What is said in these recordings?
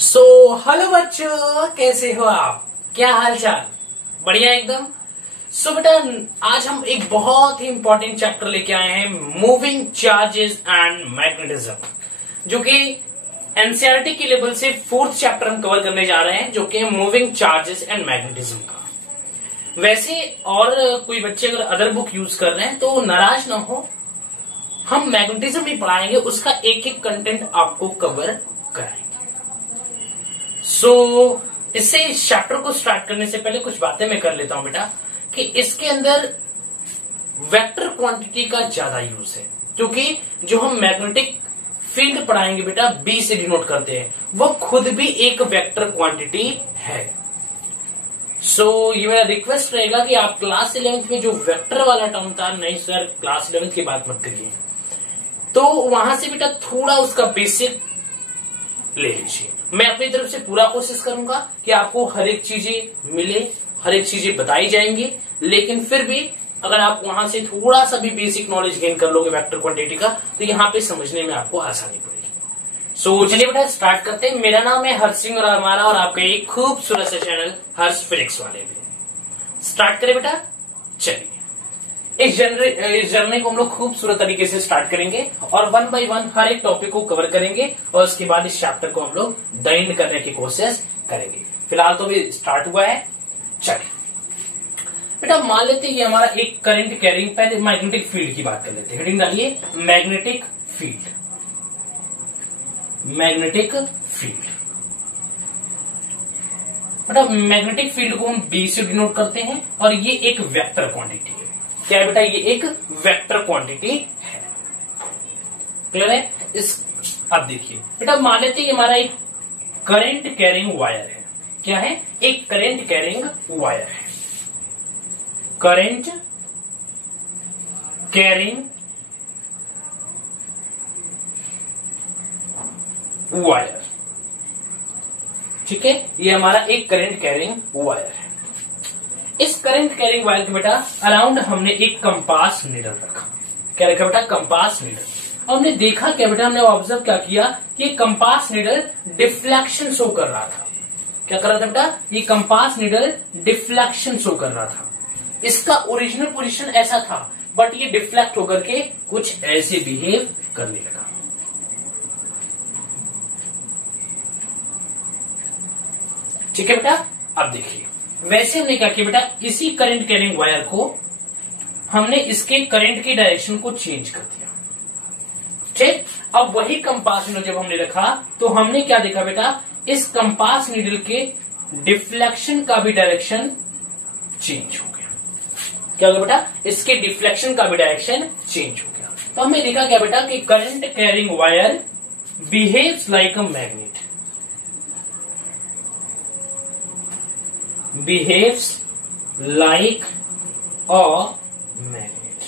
Hello बच्चों, कैसे हो आप? क्या हाल चाल? बढ़िया एकदम। बेटा, आज हम एक बहुत ही इंपॉर्टेंट चैप्टर लेके आए हैं, मूविंग चार्जेस एंड मैग्नेटिज्म, जो कि एनसीईआरटी के लेवल से फोर्थ चैप्टर हम कवर करने जा रहे हैं, जो कि है मूविंग चार्जेस एंड मैग्नेटिज्म का। वैसे और कोई बच्चे अगर अदर बुक यूज कर रहे हैं तो नाराज ना हो, हम मैग्नेटिज्म भी पढ़ाएंगे, उसका एक एक कंटेंट आपको कवर कराएंगे। इससे इस चैप्टर को स्टार्ट करने से पहले कुछ बातें मैं कर लेता हूं बेटा, कि इसके अंदर वेक्टर क्वांटिटी का ज्यादा यूज है, क्योंकि जो हम मैग्नेटिक फील्ड पढ़ाएंगे बेटा, बी से डिनोट करते हैं, वो खुद भी एक वेक्टर क्वांटिटी है। ये मेरा रिक्वेस्ट रहेगा कि आप क्लास 11th में जो वेक्टर वाला टर्म था, नहीं सर क्लास 11th की बात मत करिए, तो वहां से बेटा थोड़ा उसका बेसिक ले लीजिए। मैं अपनी तरफ से पूरा कोशिश करूंगा कि आपको हर एक चीजें मिले, हर एक चीजें बताई जाएंगी, लेकिन फिर भी अगर आप वहां से थोड़ा सा भी बेसिक नॉलेज गेन कर लोगे वेक्टर क्वांटिटी का, तो यहाँ पे समझने में आपको आसानी पड़ेगी। चलिए बेटा स्टार्ट करते हैं। मेरा नाम है हर्ष सिंह और हमारा और आपका एक खूबसूरत सा चैनल हर्ष फिजिक्स वाले भी। स्टार्ट करें बेटा, चलिए। इस जर्नी को हम लोग खूबसूरत तरीके से स्टार्ट करेंगे और वन बाय वन हर एक टॉपिक को कवर करेंगे और उसके बाद इस चैप्टर को हम लोग द एंड करने की कोशिश करेंगे। फिलहाल तो अभी स्टार्ट हुआ है। चलिए बेटा, मान लेते हैं ये हमारा एक करंट कैरिंग, पहले मैग्नेटिक फील्ड की बात कर लेते हैं। हेडिंग डालिए मैग्नेटिक फील्ड। मैग्नेटिक फील्ड बेटा, मैग्नेटिक फील्ड को हम बी से डिनोट करते हैं और ये एक वेक्टर क्वांटिटी है। क्या है बेटा? ये एक वेक्टर क्वांटिटी है। क्लियर है? अब देखिए बेटा, मान लेते हैं हमारा एक करंट कैरिंग वायर है। क्या है? एक करंट कैरिंग वायर है। करंट कैरिंग वायर, ठीक है, ये हमारा एक करंट कैरिंग वायर है। इस करंट कैरिंग वायर के बेटा अराउंड हमने एक कंपास नीडल रखा। क्या रखा बेटा? Compass needle. हमने देखा क्या बेटा, हमने ऑब्जर्व क्या किया कि कंपास नीडल डिफ्लेक्शन शो कर रहा था। क्या कर रहा था बेटा? ये कंपास नीडल डिफ्लेक्शन शो कर रहा था। इसका ओरिजिनल पोजीशन ऐसा था, बट ये डिफ्लेक्ट होकर के कुछ ऐसे बिहेव करने लगा। ठीक है बेटा, अब देखिए, वैसे हमने क्या किया बेटा, इसी करंट कैरिंग वायर को हमने इसके करंट की डायरेक्शन को चेंज कर दिया। ठीक, अब वही कंपास नीडल जब हमने रखा तो हमने क्या देखा बेटा, इस कंपास नीडल के डिफ्लेक्शन का भी डायरेक्शन चेंज हो गया। क्या हो गया बेटा? इसके डिफ्लेक्शन का भी डायरेक्शन चेंज हो गया। तो हमने देखा क्या बेटा कि current carrying wire behaves like a magnet. Behaves like a magnet।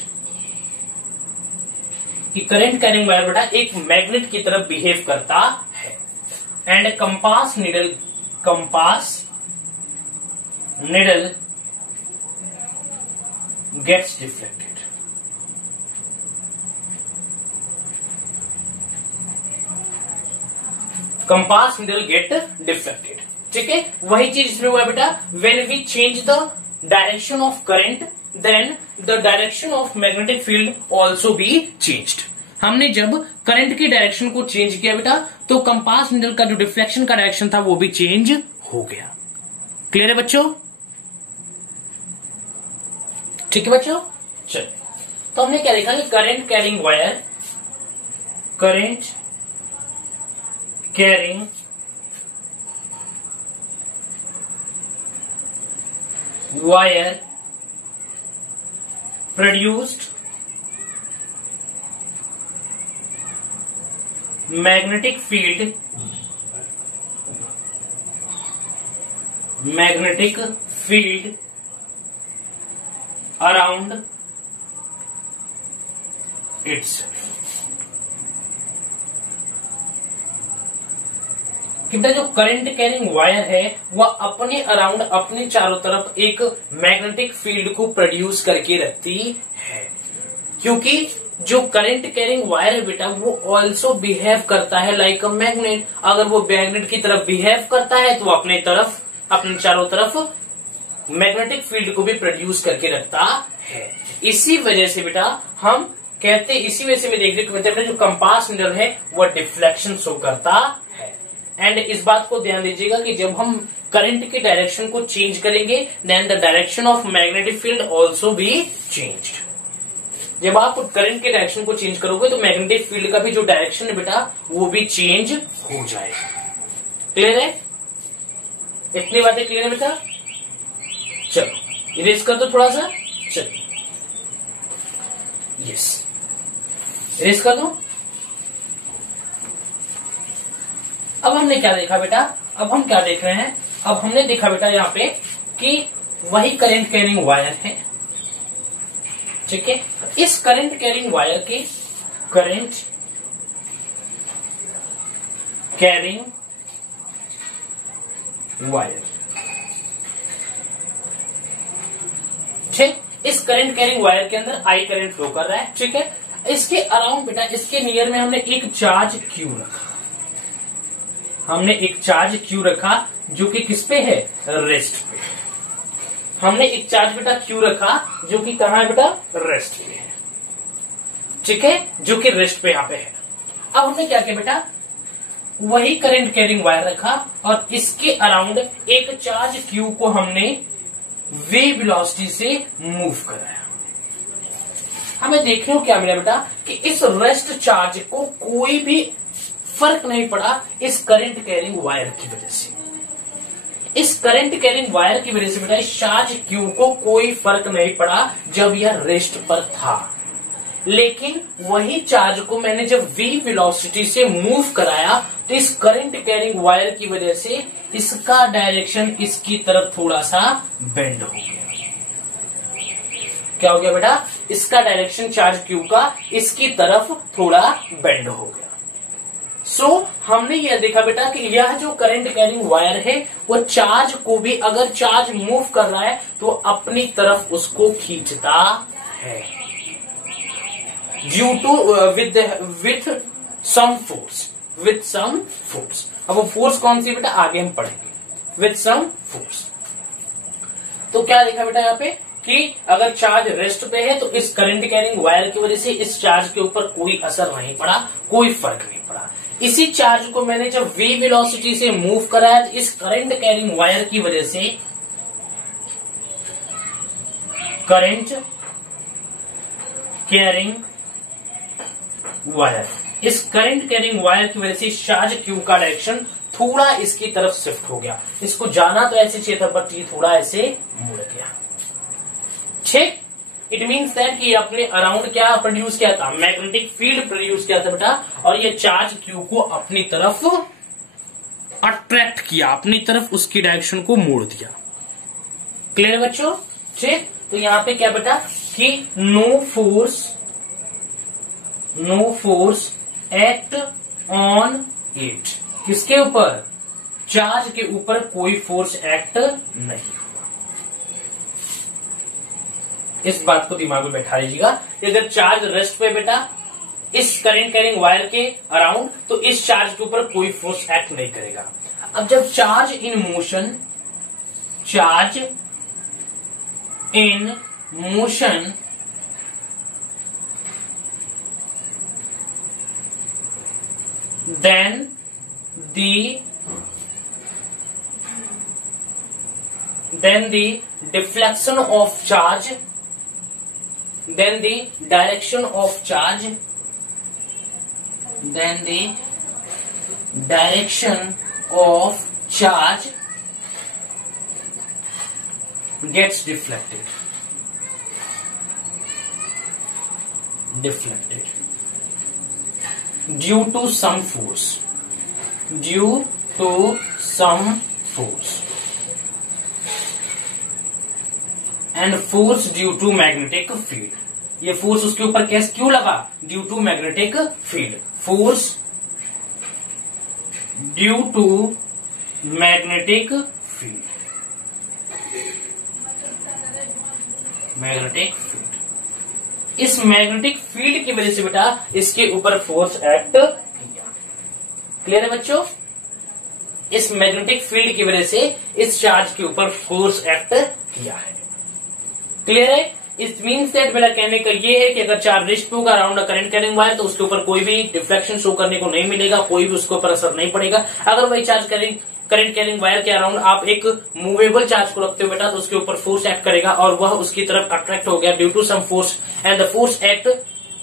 कि करंट कैरिंग वायर बेटा एक मैग्नेट की तरफ बिहेव करता है। And compass needle gets deflected. Compass needle get deflected. ठीक है, वही चीज इसमें हुआ बेटा, when we change the direction of current then the direction of magnetic field also be changed. हमने जब करंट की डायरेक्शन को चेंज किया बेटा, तो कंपास नीडल का जो डिफ्लेक्शन का डायरेक्शन था वो भी चेंज हो गया। क्लियर है बच्चों? ठीक है बच्चों, चलिए। तो हमने क्या देखा कि current carrying wire, current carrying wire produced magnetic field around itself। कि जो करंट कैरिंग वायर है वह अपने अराउंड, अपने चारों तरफ एक मैग्नेटिक फील्ड को प्रोड्यूस करके रखती है, क्योंकि जो करंट कैरिंग वायर है बेटा वो ऑल्सो बिहेव करता है लाइक अ मैग्नेट। अगर वो मैग्नेट की तरफ बिहेव करता है तो वो अपने चारों तरफ मैग्नेटिक फील्ड को भी प्रोड्यूस करके रखता है। इसी वजह से बेटा हम कहते, इसी वजह से मैं देख रही हूँ जो कंपास निडल है वो डिफ्लेक्शन शो करता है। एंड इस बात को ध्यान दीजिएगा कि जब हम करंट के डायरेक्शन को चेंज करेंगे then the direction of magnetic field also be changed. जब आप करंट के डायरेक्शन को चेंज करोगे तो मैग्नेटिक फील्ड का भी जो डायरेक्शन है बेटा वो भी चेंज हो जाएगा। क्लियर है? इतनी बातें क्लियर है बेटा? चलो इरेज कर दो थोड़ा सा। चलो यस, इरेज कर दो। अब हमने क्या देखा बेटा? अब हम क्या देख रहे हैं? अब हमने देखा बेटा यहाँ पे कि वही करंट कैरिंग वायर है, ठीक है। इस करंट कैरिंग वायर के करंट कैरिंग वायर, ठीक। इस करंट कैरिंग वायर के अंदर आई करंट फ्लो कर रहा है, ठीक है। इसके अराउंड बेटा, इसके नियर में हमने एक चार्ज क्यू रखा। हमने एक चार्ज क्यू रखा जो कि किस पे है? रेस्ट पे। हमने एक चार्ज बेटा क्यू रखा जो कि कहां है बेटा? रेस्ट पे है, ठीक है, जो कि रेस्ट पे यहां पे है। अब हमने क्या किया बेटा? वही करंट कैरिंग वायर रखा और इसके अराउंड एक चार्ज क्यू को हमने वे वेलोसिटी से मूव कराया। हमें देखने को क्या मिला बेटा कि इस रेस्ट चार्ज को कोई भी फर्क नहीं पड़ा इस करंट कैरिंग वायर की वजह से। इस करंट कैरिंग वायर की वजह से बेटा इस चार्ज क्यू को कोई फर्क नहीं पड़ा जब यह रेस्ट पर था। लेकिन वही चार्ज को मैंने जब v वेलोसिटी से मूव कराया तो इस करंट कैरिंग वायर की वजह से इसका डायरेक्शन इसकी तरफ थोड़ा सा बेंड हो गया। क्या हो गया बेटा? इसका डायरेक्शन चार्ज क्यू का इसकी तरफ थोड़ा बेंड हो गया। सो हमने यह देखा बेटा कि यह जो करंट कैरिंग वायर है वो चार्ज को भी, अगर चार्ज मूव कर रहा है तो अपनी तरफ उसको खींचता है due to with some force. अब वो फोर्स कौन सी बेटा आगे हम पढ़ेंगे। With some force. तो क्या देखा बेटा यहाँ पे कि अगर चार्ज रेस्ट पे है तो इस करंट कैरिंग वायर की वजह से इस चार्ज के ऊपर कोई असर नहीं पड़ा, कोई फर्क नहीं पड़ा। इसी चार्ज को मैंने जब v वेलोसिटी से मूव कराया तो इस करंट कैरिंग वायर की वजह से करंट कैरिंग वायर, इस करंट कैरिंग वायर की वजह से चार्ज क्यू का डायरेक्शन थोड़ा इसकी तरफ शिफ्ट हो गया। इसको जाना तो ऐसे चाहिए था बट ये थोड़ा ऐसे मुड़ गया, ठीक। इट मीन्स दैट कि अपने अराउंड क्या प्रोड्यूस किया था? मैग्नेटिक फील्ड प्रोड्यूस किया था बेटा, और ये चार्ज क्यू को अपनी तरफ अट्रैक्ट किया, अपनी तरफ उसकी डायरेक्शन को मोड़ दिया। क्लियर बच्चों? ठीक। तो यहां पे क्या बेटा कि no force act on it. किसके ऊपर? चार्ज के ऊपर कोई फोर्स एक्ट नहीं हुआ। इस बात को दिमाग में बैठा लीजिएगा। अगर चार्ज रेस्ट पे बेटा इस करंट कैरिंग वायर के अराउंड तो इस चार्ज के ऊपर कोई फोर्स एक्ट नहीं करेगा। अब जब charge in motion then the deflection of charge, then the direction of charge, then the direction of charge gets deflected due to some force, and force due to magnetic field। ये force उसके ऊपर कैसे क्यों लगा? Due to magnetic field. Force due to magnetic field, इस magnetic field की वजह से बेटा इसके ऊपर फोर्स एक्ट किया। क्लियर है बच्चों? इस मैग्नेटिक फील्ड की वजह से इस चार्ज के ऊपर फोर्स एक्ट किया है। क्लियर है? इट मीन्स दैट मेरा कहने का ये है कि अगर चार्ज रेस्ट होगा around a current carrying wire तो उसके ऊपर कोई भी डिफ्लेक्शन शो करने को नहीं मिलेगा, कोई भी उसके ऊपर असर नहीं पड़ेगा। अगर वही चार्ज करंट कैरिंग वायर के अराउंड आप एक मूवेबल चार्ज को रखते हो बेटा तो उसके ऊपर फोर्स एक्ट करेगा और वह उसकी तरफ अट्रैक्ट हो गया due to some force and the force act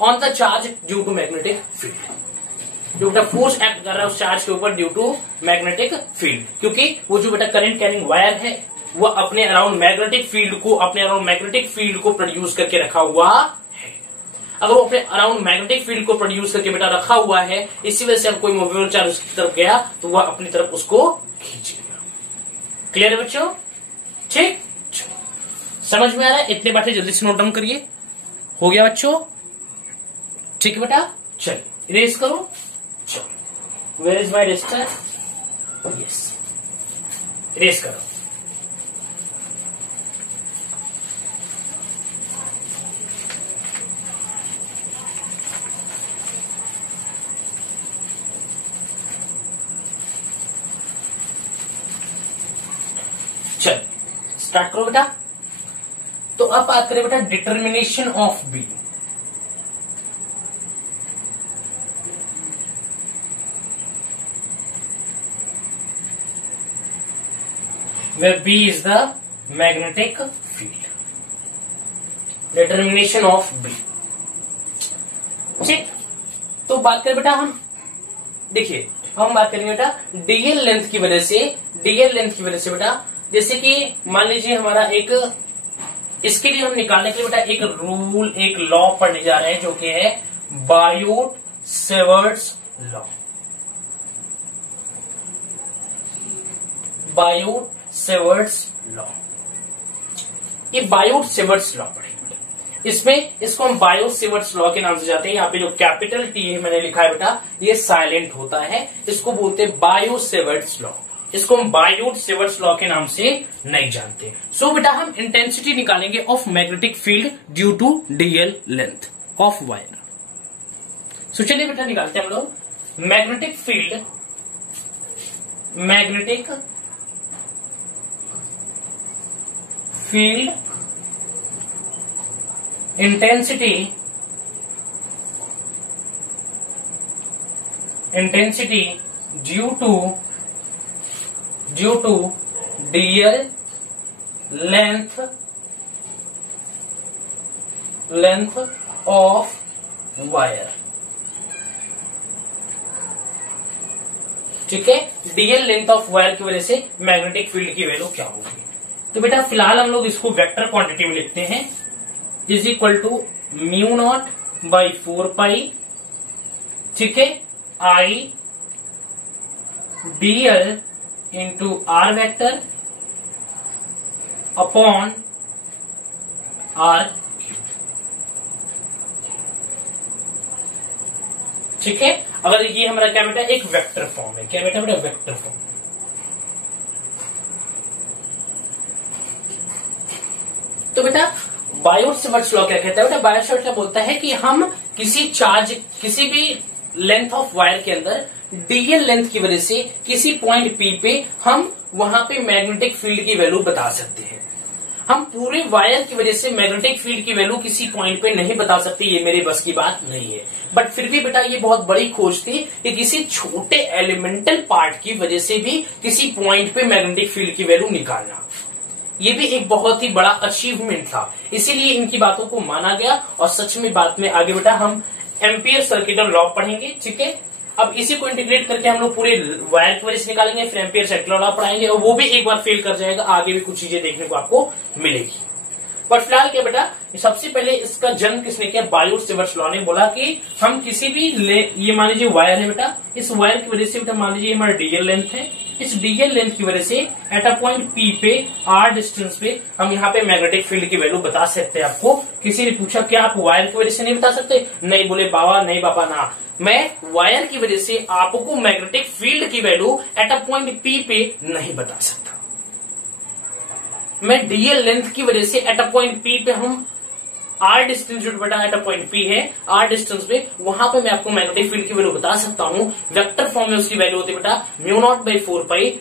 on the charge due to magnetic field. जो बेटा फोर्स एक्ट कर रहा है उस चार्ज के ऊपर ड्यू टू मैग्नेटिक फील्ड, क्योंकि वो जो बेटा करंट कैरिंग वायर है वो अपने अराउंड मैग्नेटिक फील्ड को प्रोड्यूस करके रखा हुआ है। अगर वो अपने अराउंड मैग्नेटिक फील्ड को प्रोड्यूस करके बेटा रखा हुआ है, इसी वजह से अब कोई मूवेबल चार्ज उसकी तरफ गया तो वह अपनी तरफ उसको खींचेगा। क्लियर है बच्चों? ठीक, समझ में आ रहा है? इतने बातें जल्दी से नोट डाउन करिए। हो गया बच्चों? ठीक है बेटा, चलिए इरेज करो। चलो, where is my register? Yes, erase करो। चल स्टार्ट करो बेटा। तो अब बात करें बेटा determination of B. where B is the magnetic field. Determination of B. ठीक, तो बात करें बेटा हम, देखिए हम बात करेंगे बेटा डीएल लेंथ की वजह से बेटा, जैसे कि मान लीजिए हमारा एक, इसके लिए हम निकालने के लिए बेटा एक रूल, एक लॉ पढ़ने जा रहे हैं जो कि है बायोट-सेवर्ट्स लॉ। बायोट-सेवर्ट्स लॉ, ये बायोट-सेवर्ट्स लॉ पढ़ेंगे। इसमें इसको हम बायोट-सेवर्ट्स लॉ के नाम से जाते हैं। यहाँ पे जो कैपिटल टी है मैंने लिखा है बेटा ये साइलेंट होता है, इसको बोलते हैं बायोट-सेवर्ट्स लॉ। इसको हम बायोट-सेवर्ट्स लॉ के नाम से नहीं जानते। सो बेटा हम इंटेंसिटी निकालेंगे of magnetic field due to DL length of wire. So चलिए बेटा निकालते हैं हम लोग magnetic field, magnetic field intensity due to DL length of wire. ठीक है, डीएल लेंथ ऑफ वायर की वजह से मैग्नेटिक फील्ड की वैल्यू क्या होगी। तो बेटा फिलहाल हम लोग इसको वेक्टर क्वांटिटी में लिखते हैं, is equal to mu not by 4 pi, ठीक है, I DL into R vector upon R cube. ठीक है, अगर ये हमारा क्या बेटा एक वेक्टर फॉर्म है, क्या बेटा वेक्टर फॉर्म। तो बेटा बायोट-सेवर्ट्स लॉ क्या कहता है बेटा, बायोट-सेवर्ट्स लॉ बोलता है कि हम किसी चार्ज, किसी भी लेंथ ऑफ वायर के अंदर डीएल लेंथ की वजह से किसी पॉइंट पी पे हम वहां पे मैग्नेटिक फील्ड की वैल्यू बता सकते हैं। हम पूरे वायर की वजह से मैग्नेटिक फील्ड की वैल्यू किसी पॉइंट पे नहीं बता सकते, ये मेरे बस की बात नहीं है। बट फिर भी बेटा ये बहुत बड़ी खोज थी कि किसी छोटे एलिमेंटल पार्ट की वजह से भी किसी पॉइंट पे मैग्नेटिक फील्ड की वैल्यू निकालना, ये भी एक बहुत ही बड़ा अचीवमेंट था। इसीलिए इनकी बातों को माना गया और सच में बात में आगे बेटा हम एम्पियर सर्किट लॉ पढ़ेंगे। ठीक है, अब इसी को इंटीग्रेट करके हम लोग पूरे वायर की वजह से निकालेंगे, फिर एम्पियर सर्कुलर लॉ पढ़ाएंगे और वो भी एक बार फेल कर जाएगा, आगे भी कुछ चीजें देखने को आपको मिलेगी। पर फिलहाल क्या बेटा, सबसे पहले इसका जन्म किसने किया, बायोट-सेवर्ट्स लॉ ने बोला कि हम किसी भी ये मान लीजिए वायर है बेटा, इस वायर की वजह से बेटा मान लीजिए हमारा डीएल लेंथ है, इस डीएल लेंथ की वजह से एट अ पॉइंट पी पे आर डिस्टेंस पे हम यहाँ पे मैग्नेटिक फील्ड की वैल्यू बता सकते हैं। आपको किसी ने पूछा क्या आप वायर की वजह से नहीं बता सकते, नहीं बोले बाबा, नहीं बाबा ना, मैं वायर की वजह से आपको मैग्नेटिक फील्ड की value eight a point P पे नहीं बता सकता। मैं डीएल लेंथ की वजह से एट अ पॉइंट पी पे हम आर डिस्टेंस जो बेटा एट अ पॉइंट पी है, आर डिस्टेंस पे, वहां पे मैं आपको मैग्नेटिक फील्ड की वैल्यू बता सकता हूं। वेक्टर फॉर्म में उसकी वैल्यू होती है बेटा mu not by 4 pi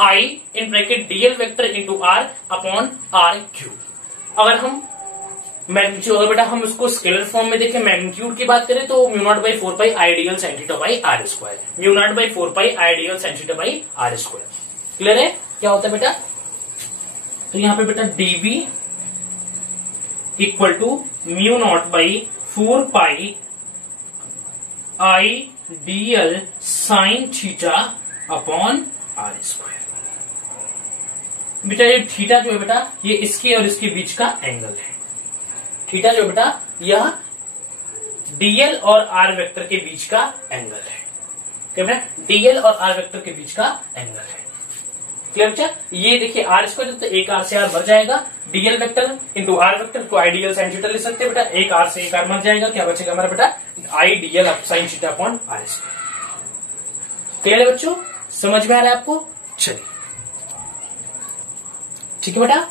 I in bracket DL vector into R upon R cube. अगर हम मैग्नीट्यूड, अगर बेटा हम उसको स्केलर फॉर्म में देखें, मैग्नीट्यूड की बात करें तो mu not by 4 pi ideal sine theta by R square, mu not by 4 pi ideal sine theta by R square. Clear है क्या होता है बेटा? तो यहां पे बेटा DB equal to mu not by 4 pi I DL sine theta upon R square. बेटा ये थीटा जो है बेटा ये इसके और इसके बीच का एंगल है। थीटा जो बेटा यह डीएल और आर वेक्टर के बीच का एंगल है। क्या बेटा? डीएल और आर वेक्टर के बीच का एंगल है। क्लियर बच्चा? ये देखिए आर स्क्वायर तो एक आर से आर मर जाएगा, DL vector into R vector को आइडियल साइन थीटा ले सकते हैं बेटा, एक आर से एक आर मर जाएगा, क्या बचेगा हमारा बेटा? I DL sine theta upon R square. Clear है बच्चों? समझ में आ रहा है आपको? चलिए ठीक है बेटा।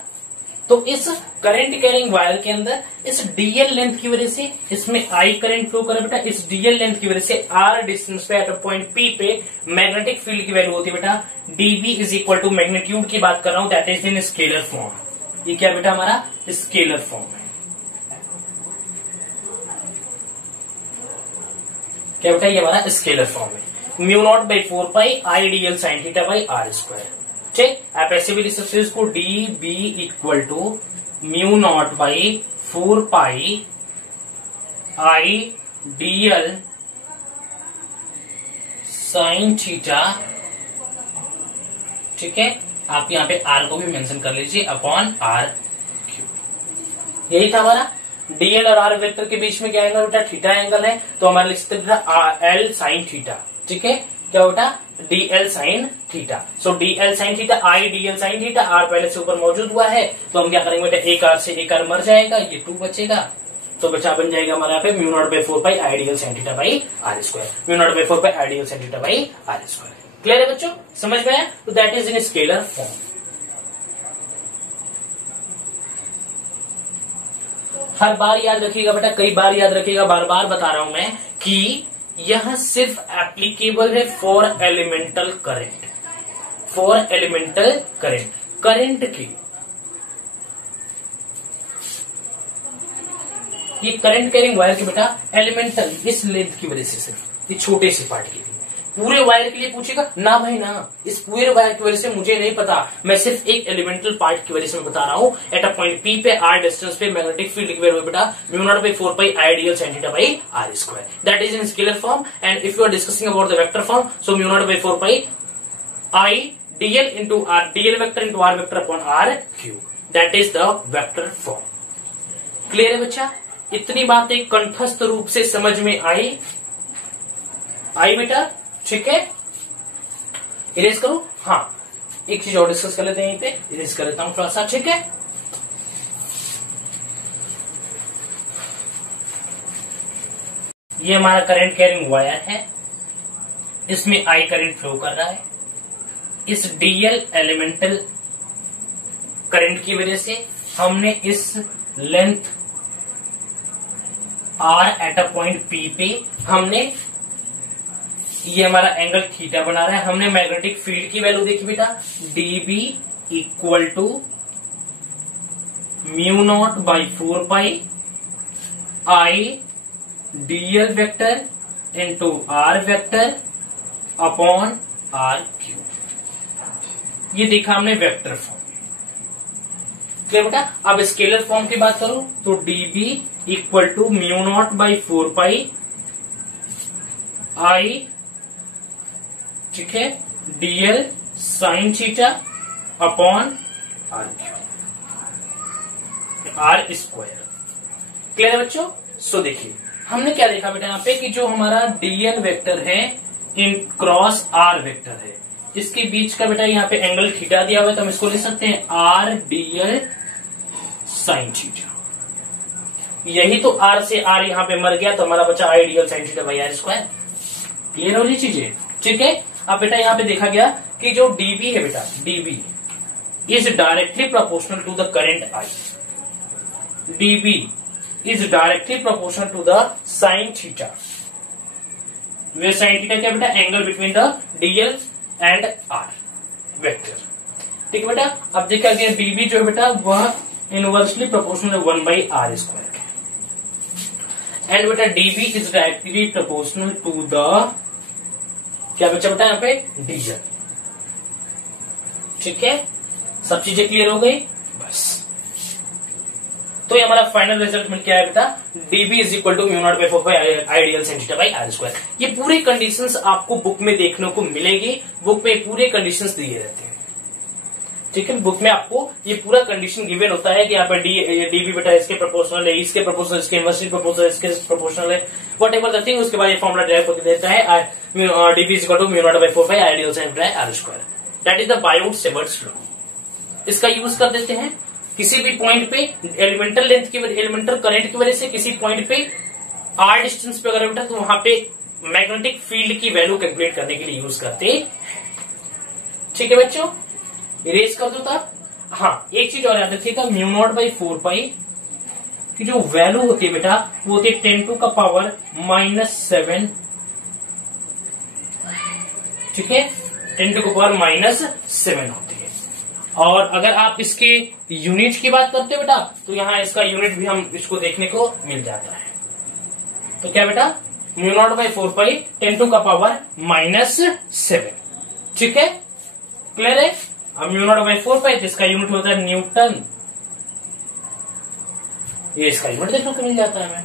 तो इस करंट कैरिंग वायर के अंदर इस डीएल लेंथ की वजह से इसमें आई करंट फ्लो करे बेटा, इस डीएल लेंथ की वजह से आर डिस्टेंस पे एट अ पॉइंट पी पे मैग्नेटिक फील्ड की वैल्यू होती है बेटा DB is equal to magnitude की बात कर रहा हूं, that is in scalar form. ये क्या बेटा हमारा स्केलर फॉर्म है। क्या बेटा? ये हमारा स्केलर फॉर्म है, mu not by 4 pi I DL sine theta by R square. ठीक, आप ऐसे भी लिख सकते हो इसको D B equal to mu not by 4 pi I DL sine theta. ठीक है, आप यहां पे आर को भी मेंशन कर लीजिए अपॉन आर क्यूब। यही था हमारा डीएल और आर वेक्टर के बीच में क्या एंगल बेटा? थीटा एंगल है, तो हमारे लिख सकते हैं एल साइन थीटा। ठीक है, क्या बेटा? DL sine theta. So DL sine theta I DL sine theta, R पहले से ऊपर मौजूद हुआ है तो हम क्या करेंगे बेटा? एक आर से एक आर मर जाएगा, ये 2 बचेगा, तो बचा बन जाएगा हमारा यहाँ पे mu not by 4 pi I DL sine theta by R square, mu not by 4 pi I DL sine theta by R square. Clear है बच्चों? समझ में आया? तो that is in scalar form. हर बार याद रखिएगा बेटा, कई बार याद रखिएगा, बार बार बता रहा हूं मैं कि यह सिर्फ एप्लीकेबल है for elemental current, for elemental current, current की ये करंट कैरिंग वायर की बेटा एलिमेंटल इस लेंथ की वजह से, सिर्फ ये छोटे से पार्ट के लिए। पूरे वायर के लिए पूछेगा ना भाई ना, इस पूरे वायर की वजह से मुझे नहीं पता, मैं सिर्फ एक एलिमेंटल पार्ट की वजह से मैं बता रहा हूं। एट अ पॉइंट पी पे आर डिस्टेंस पे मैग्नेटिक फील्ड की वैल्यू बेटा mu not by 4 pi I DL sine theta by R square, that is in scalar form. And if you are discussing about the vector form, so mu not by 4 pi I DL into R, DL vector into R vector upon R cube, that is the vector form. Clear है बच्चा? इतनी बातें कंठस्थ रूप से समझ में आई बेटा? ठीक है, इरेज करो। हाँ, एक चीज और डिस्कस कर लेते हैं, यहीं पे इरेज कर लेता हूं थोड़ा सा। ठीक है, ये हमारा करंट कैरिंग वायर है, इसमें आई करंट फ्लो कर रहा है। इस डीएल एलिमेंटल करंट की वजह से हमने इस length R at a point P पे हमने ये हमारा एंगल थीटा बना रहा है। हमने मैग्नेटिक फील्ड की वैल्यू देखी बेटा DB equal to mu not by 4 pi I DL vector into R vector upon R cube. ये देखा हमने वेक्टर फॉर्म। क्लियर बेटा? अब स्केलर फॉर्म की बात करूं तो DB equal to mu not by 4 pi I, ठीक है, DL sine theta upon R square. Clear है बच्चों? सो देखिए हमने क्या देखा बेटा यहाँ पे कि जो हमारा डीएल वेक्टर है इन क्रॉस आर वेक्टर है, इसके बीच का बेटा यहाँ पे एंगल थीटा दिया हुआ है, तो हम इसको ले सकते हैं आर डीएल साइन थीटा। यही तो आर से आर यहाँ पे मर गया, तो हमारा बचा I DL sine theta by R square. Clear हो रही चीजें? ठीक है, अब बेटा यहाँ पे देखा गया कि जो डीबी है बेटा, DB is directly proportional to the current I. DB is directly proportional to the sine theta. वे साइन थीटा क्या बेटा, angle between the DL and R vector. ठीक है बेटा। अब देखा गया डीबी जो है बेटा वह इनवर्सली प्रोपोर्शनल 1/r²। एंड बेटा DB is directly proportional to the क्या बचा बेटा यहाँ पे, डीएल। ठीक है, सब चीजें क्लियर हो गई बस। तो ये हमारा फाइनल रिजल्ट में क्या है बेटा, dB is equal to μ0/4 I DL sin theta by r²। ये पूरे कंडीशंस आपको बुक में देखने को मिलेगी। बुक में पूरे कंडीशंस दिए रहते हैं। ठीक है, बुक में आपको ये पूरा कंडीशन गिवन होता है कि यहाँ पर dB बेटा इसके प्रोपोर्शनल है, इसके प्रोपोर्शनल, इसके इनवर्सली प्रोपोर्शनल, इसके प्रोपोर्शनल है, वट एवर द थिंग। उसके बाद ये फॉर्मुला ड्राइव करके देता है dB is equal to μ0/4 I DL sin theta by r²। That is the Biot Savart's law. इसका यूज कर देते हैं किसी भी पॉइंट पे एलिमेंटल लेंथ की एलिमेंटल करंट की वजह से किसी पॉइंट पे r डिस्टेंस पे अगर बेटा तो वहां पे मैग्नेटिक फील्ड की वैल्यू कैलकुलेट करने के लिए यूज करते हैं। ठीक है बच्चों, इरेज कर दो था। हाँ, एक चीज और याद रखिएगा, μ0/4 की जो वैल्यू होती है बेटा वो होती है 10⁻⁻7। ठीक है, 10⁻⁻7 होती है। और अगर आप इसके यूनिट की बात करते हो बेटा तो यहां इसका यूनिट भी हम इसको देखने को मिल जाता है। तो क्या बेटा, μ0/4 10⁻⁻7। ठीक है, क्लियर है। अब μ0/4 इसका यूनिट होता है न्यूटन। ये इसका यूनिट देखने को मिल जाता है हमें।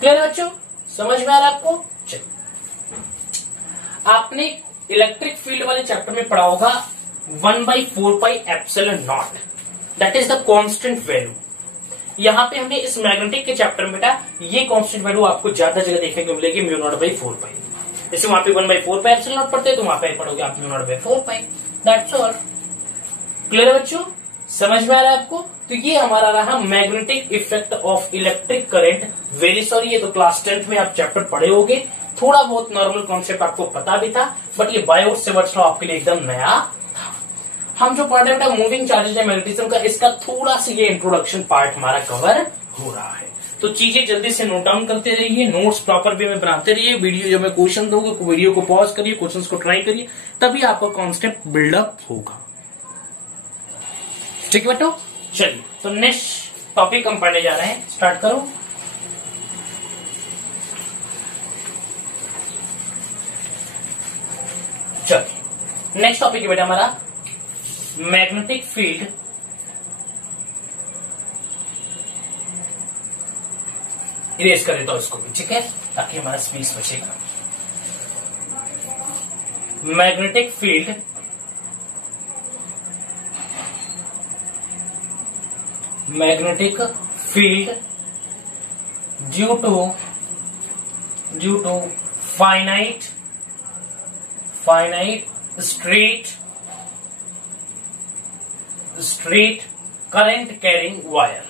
क्लियर है बच्चों, समझ में आ रहा है आपको। चलिए, आपने इलेक्ट्रिक फील्ड वाले चैप्टर में पढ़ा होगा 1/4πε0, that is the constant value. यहां पे हमने इस मैग्नेटिक के चैप्टर में बेटा ये कांस्टेंट वैल्यू आपको ज्यादा जगह देखने को मिलेगी μ0/4। जैसे वहां पे 1/4πε0 पढ़ते हैं तो वहां पे पढ़ोगे आप μ0/4। That's all. क्लियर है बच्चों, समझ में आ रहा है आपको। तो ये हमारा रहा magnetic effect of electric current. Very sorry, ये तो क्लास 10th में आप चैप्टर पढ़े होगे। थोड़ा बहुत नॉर्मल कॉन्सेप्ट आपको पता भी था, बट ये बायोट-सेवर्ट्स लॉ आपके लिए एकदम नया था। हम जो पढ़ रहे हैं मूविंग चार्जेस एंड मैग्नेटिज्म का, इसका थोड़ा सा ये इंट्रोडक्शन पार्ट हमारा कवर हो रहा है। तो चीजें जल्दी से नोट डाउन करते रहिए, नोट्स प्रॉपर वे में बनाते रहिए। वीडियो जो मैं क्वेश्चन दूंगा वीडियो को पॉज करिए, क्वेश्चन को ट्राई करिए, तभी आपका कॉन्सेप्ट बिल्डअप होगा। ठीक है बेटो, चलिए तो नेक्स्ट टॉपिक हम पढ़ने जा रहे हैं। स्टार्ट करो। चलिए, नेक्स्ट टॉपिक है बेटा हमारा मैग्नेटिक फील्ड इरेज कर देता हूं इसको भी, ठीक है, ताकि हमारा स्पेस बचेगा। Magnetic field due to finite straight current carrying wire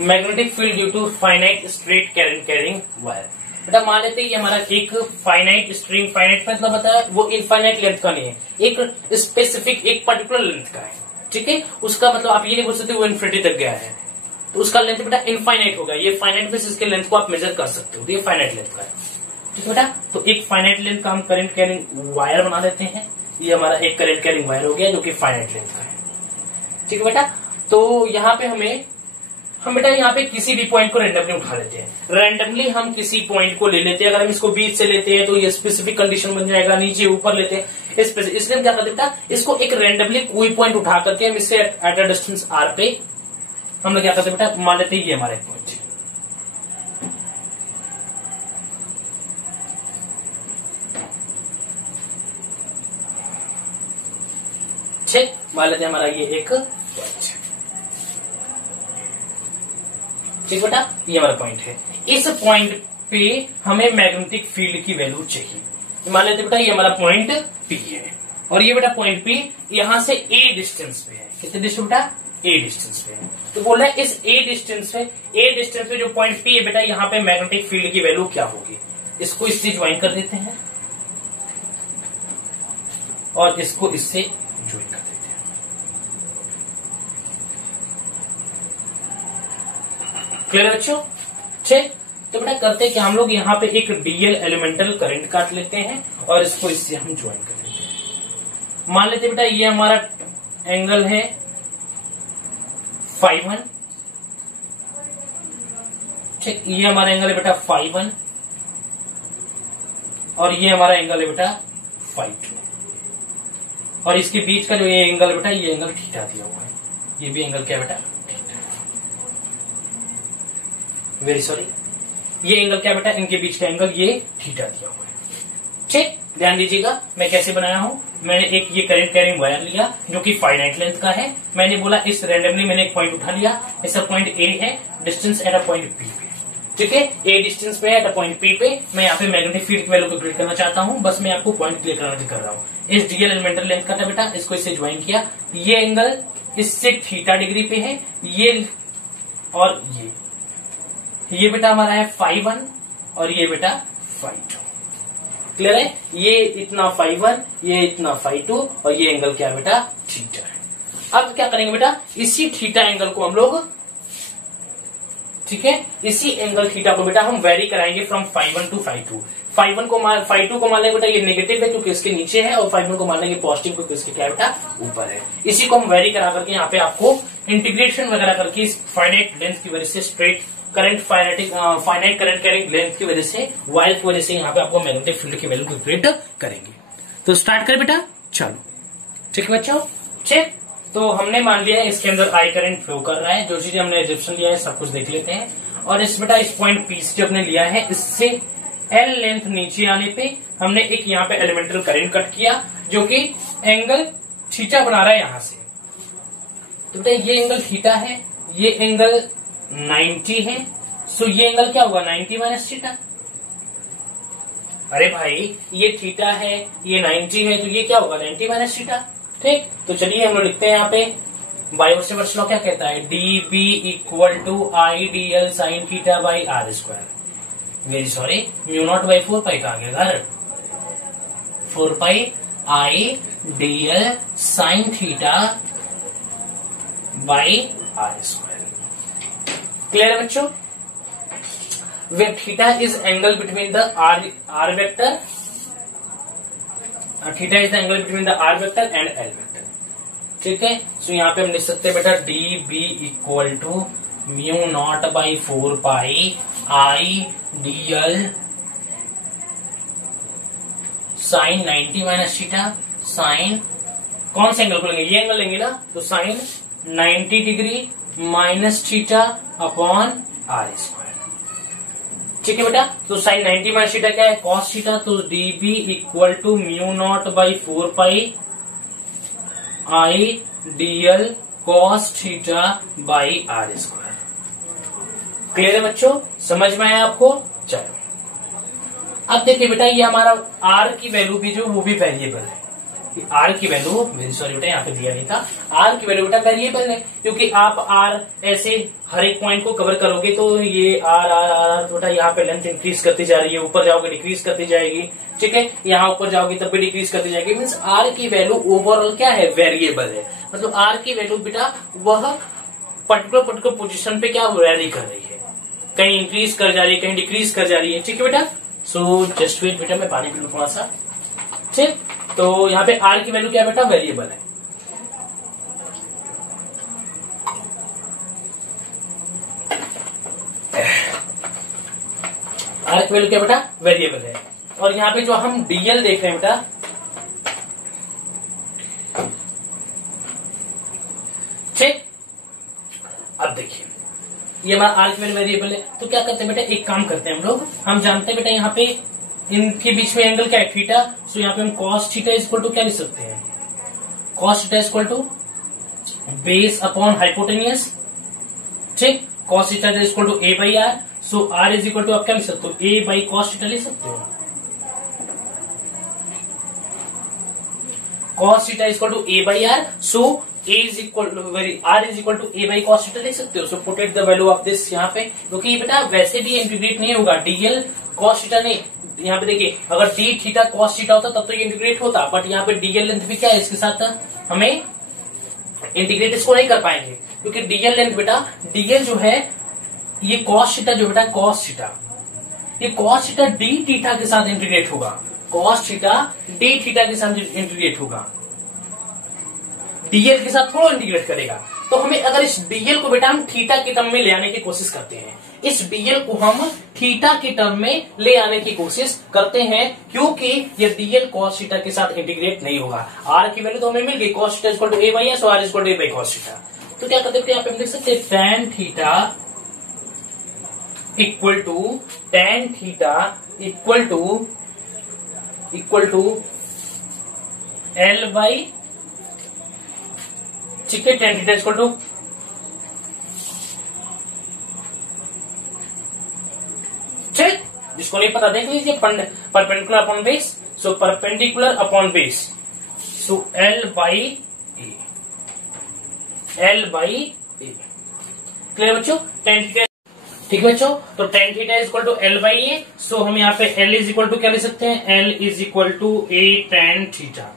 magnetic field due to finite straight current carrying wire. बेटा मान लेते हैं ये हमारा एक फाइनाइट स्ट्रिंग, फाइनाइट मतलब बताया वो इनफाइनाइट लेंथ का नहीं है, एक स्पेसिफिक एक पर्टिकुलर लेंथ का है। ठीक है, उसका मतलब आप ये नहीं बोल सकते वो इन्फिनिटी तक गया है, तो उसका लेंथ बेटा इनफाइनाइट होगा। ये फाइनाइट बेस इसके लेंथ को आप मेजर कर सकते हो, तो ये फाइनाइट लेंथ का है। ठीक है बेटा, तो एक फाइनाइट लेंथ का हम करंट कैरिंग वायर बना देते हैं। ये हमारा एक करंट कैरिंग वायर हो गया जो कि फाइनाइट लेंथ का है। ठीक है बेटा, तो यहाँ पे हम बेटा यहाँ पे किसी भी पॉइंट को रैंडमली उठा लेते हैं। रैंडमली हम किसी पॉइंट को ले लेते हैं। अगर हम इसको बीच से लेते हैं तो ये स्पेसिफिक कंडीशन बन जाएगा, नीचे ऊपर लेते हैं इसलिए हम क्या करते हैं बेटा, इसको एक रैंडमली कोई पॉइंट उठा करके हम इससे एट अ डिस्टेंस आर पे हम लोग क्या करते हैं बेटा, मान लेते हैं ये हमारा एक पॉइंट। ठीक, मान लेते हैं हमारा ये एक पॉइंट। ठीक बेटा, ये हमारा पॉइंट है। इस पॉइंट पे हमें मैग्नेटिक फील्ड की वैल्यू चाहिए। मान लेते बेटा ये हमारा पॉइंट पी है और ये बेटा पॉइंट पी यहां से ए डिस्टेंस पे है। कितने डिस्टेंस बेटा, ए डिस्टेंस पे है। तो बोल रहा है इस ए डिस्टेंस पे जो पॉइंट पी है बेटा, यहाँ पे मैग्नेटिक फील्ड की वैल्यू क्या होगी। इसको इससे ज्वाइन कर देते हैं और इसको इससे ज्वाइन कर देते हैं। क्लियर बच्चों? ठीक, तो बेटा करते हैं कि हम लोग यहाँ पे एक डीएल एलिमेंटल करंट काट लेते हैं और इसको इससे हम ज्वाइन कर लेते हैं। मान लेते बेटा ये हमारा एंगल है φ1, ठीक, ये हमारा एंगल है बेटा φ1 और ये हमारा एंगल है बेटा φ2 और इसके बीच का जो ये एंगल है बेटा, ये एंगल थीटा दिया हुआ है। ये भी एंगल क्या है बेटा? थीटा। वेरी सॉरी, ये एंगल क्या बेटा? इनके बीच का एंगल ये थीटा दिया हुआ है। ठीक, ध्यान दीजिएगा मैं कैसे बनाया हूं। मैंने एक ये करंट कैरिंग वायर लिया जो कि फाइनाइट लेंथ का है। मैंने बोला इस रैंडमली मैंने एक पॉइंट उठा लिया, ऐसा पॉइंट ए है, distance eight a point P पे, ठीक है, ए डिस्टेंस पे एट अ पॉइंट पी पे। मैं यहाँ पे मैग्नेटिक फील्ड की वैल्यू कैलकुलेट करना चाहता हूँ, बस मैं आपको पॉइंट क्लियर कराने कर रहा हूँ। इस डीएल एलिमेंटल लेंथ का था बेटा, इसको इससे ज्वाइन किया, ये एंगल इससे थीटा डिग्री पे है, ये और ये बेटा हमारा है φ1 और ये बेटा φ2। क्लियर है? ये इतना φ1, ये इतना φ2 और ये एंगल क्या है बेटा? थीटा है। अब क्या करेंगे बेटा, इसी थीटा एंगल को हम लोग, ठीक है, इसी एंगल थीटा को बेटा हम वेरी कराएंगे फ्रॉम φ1 टू φ2। φ1 को φ2 को मान लेंगे बेटा ये नेगेटिव है क्योंकि इसके नीचे है, और फाइव1 को मान लेंगे पॉजिटिव क्योंकि इसके क्या बेटा? ऊपर है। इसी को हम वेरी करा करके यहाँ पे आपको इंटीग्रेशन वगैरह करके इस फाइनाइट लेंथ की वजह से straight current finite current carrying length की वजह से, वायर की वजह से यहाँ पे आपको मैग्नेटिक फील्ड की वैल्यू कैलकुलेट करेंगे। तो स्टार्ट कर बेटा, चलो ठीक है बच्चों। ठीक, तो हमने मान लिया है इसके अंदर आई करंट फ्लो कर रहा है, जो चीजें हमने एजम्पशन लिया है सब कुछ देख लेते हैं। और इस बेटा इस पॉइंट पी से जो हमने लिया है, इससे एल लेंथ नीचे आने पे हमने एक यहाँ पे एलिमेंटल करंट कट किया जो कि एंगल थीटा बना रहा है यहाँ से। तो बेटा ये एंगल थीटा है, ये एंगल 90 है, सो ये एंगल क्या होगा? 90 माइनस थीटा। अरे भाई ये थीटा है, ये 90 है, तो ये क्या होगा? 90 माइनस थीटा। ठीक, तो चलिए हम लोग लिखते हैं यहाँ पे बायोसेवर्ट्स लॉ क्या कहता है? D B equal to I D L sine theta by R square. Very sorry, mu not by 4 pi का आ गया घर, 4 pi I D L sine theta by R square. Clear है बच्चों? where theta is angle between the r vector, theta is the angle between the r vector and l vector। ठीक है, so यहाँ पे हम लिख सकते हैं बेटा D B equal to mu not by 4 pi I D L sine 90 minus theta, sine कौन सा एंगल को लेंगे? ये एंगल लेंगे ना, तो sine 90 degree minus theta upon R square. ठीक है बेटा, तो साइन 90 माइनस थीटा क्या है? Cos theta. तो D B equal to mu not by 4 pi I D L cos theta by R square. Clear है बच्चों? समझ में आया आपको? चलो अब देखिए बेटा, ये हमारा आर की वैल्यू भी जो वो भी वेरिएबल है। आर की वैल्यू, वेरी सॉरी बेटा यहाँ पे दिया नहीं था, आर की वैल्यू बेटा वेरिएबल है, क्योंकि आप आर ऐसे हर एक पॉइंट को कवर करोगे तो ये आर आर आर बेटा यहाँ पे लेंथ इंक्रीज करती जा रही है, ऊपर जाओगे डिक्रीज करती जाएगी। ठीक है, यहाँ ऊपर जाओगे तब भी डिक्रीज करती जाएगी। मीन्स आर की वैल्यू ओवरऑल क्या है? वेरिएबल है। मतलब आर की वैल्यू बेटा वह पर्टिकुलर पोजिशन पे क्या वेरी कर रही है, कहीं इंक्रीज कर जा रही है, कहीं डिक्रीज कर जा रही है। ठीक है बेटा, सो जस्ट वेट बेटा, मैं पानी पी लूं थोड़ा सा। ठीक, तो यहाँ पे आर की वैल्यू क्या बेटा? वेरिएबल है। आर की वैल्यू क्या बेटा? वेरिएबल है। और यहाँ पे जो हम डीएल देख रहे हैं बेटा, ठीक, अब देखिए ये हमारा आर की वैल्यू वेरिएबल है, तो क्या करते हैं बेटा? एक काम करते हैं हम लोग, हम जानते हैं बेटा यहाँ पे इनके बीच में एंगल क्या है? थीटा। सो यहाँ पे हम कॉस थीटा इक्वल टू क्या लिख सकते हैं? Cos theta equal to base upon hypotenuse. ठीक, cos theta equal to A by R. So R is equal to आप क्या लिख सकते हो? ए बाई कॉस थीटा लिख सकते हो। Cos theta equal to A by R. So R is equal to A by cos theta लिख सकते हो। So put it the value of this यहाँ पे, क्योंकि बेटा वैसे भी इंटीग्रेट नहीं होगा, डीएल कॉस थीटा नहीं, यहाँ पे देखिए अगर डी थीटा कॉस थीटा होता तब तो ये इंटीग्रेट होता, बट यहाँ पे डीएल लेंथ भी क्या है इसके साथ, हमें इंटीग्रेट इसको नहीं कर पाएंगे, क्योंकि डीएल लेंथ बेटा, डीएल जो है ये कॉस थीटा जो बेटा कॉस थीटा, ये कॉस थीटा डी थीटा के साथ इंटीग्रेट होगा, कॉस थीटा डी थीटा के साथ इंटीग्रेट होगा, डीएल के साथ थोड़ा इंटीग्रेट करेगा। तो हमें अगर इस डीएल को बेटा हम थीटा के टर्म में ले आने की कोशिश करते हैं, इस डीएल को हम थीटा के टर्म में ले आने की कोशिश करते हैं, क्योंकि ये डीएल कॉस थीटा के साथ इंटीग्रेट नहीं होगा। आर की वैल्यू तो हमें मिल गई, cos theta equal to A by S, R equal to A by cos theta. तो क्या करते हैं यहाँ पे हम लिख सकते हैं tan theta equal to L by, ठीक है, tan थीटा इक्वल टू ठीक, जिसको नहीं पता देख लीजिए, perpendicular upon base, so perpendicular upon base, so L by A, clear बच्चों, tan थीटा, ठीक है बच्चों। तो tan theta is equal to L by A, so हम यहाँ पे एल इज इक्वल टू क्या लिख सकते हैं, L is equal to A tan theta.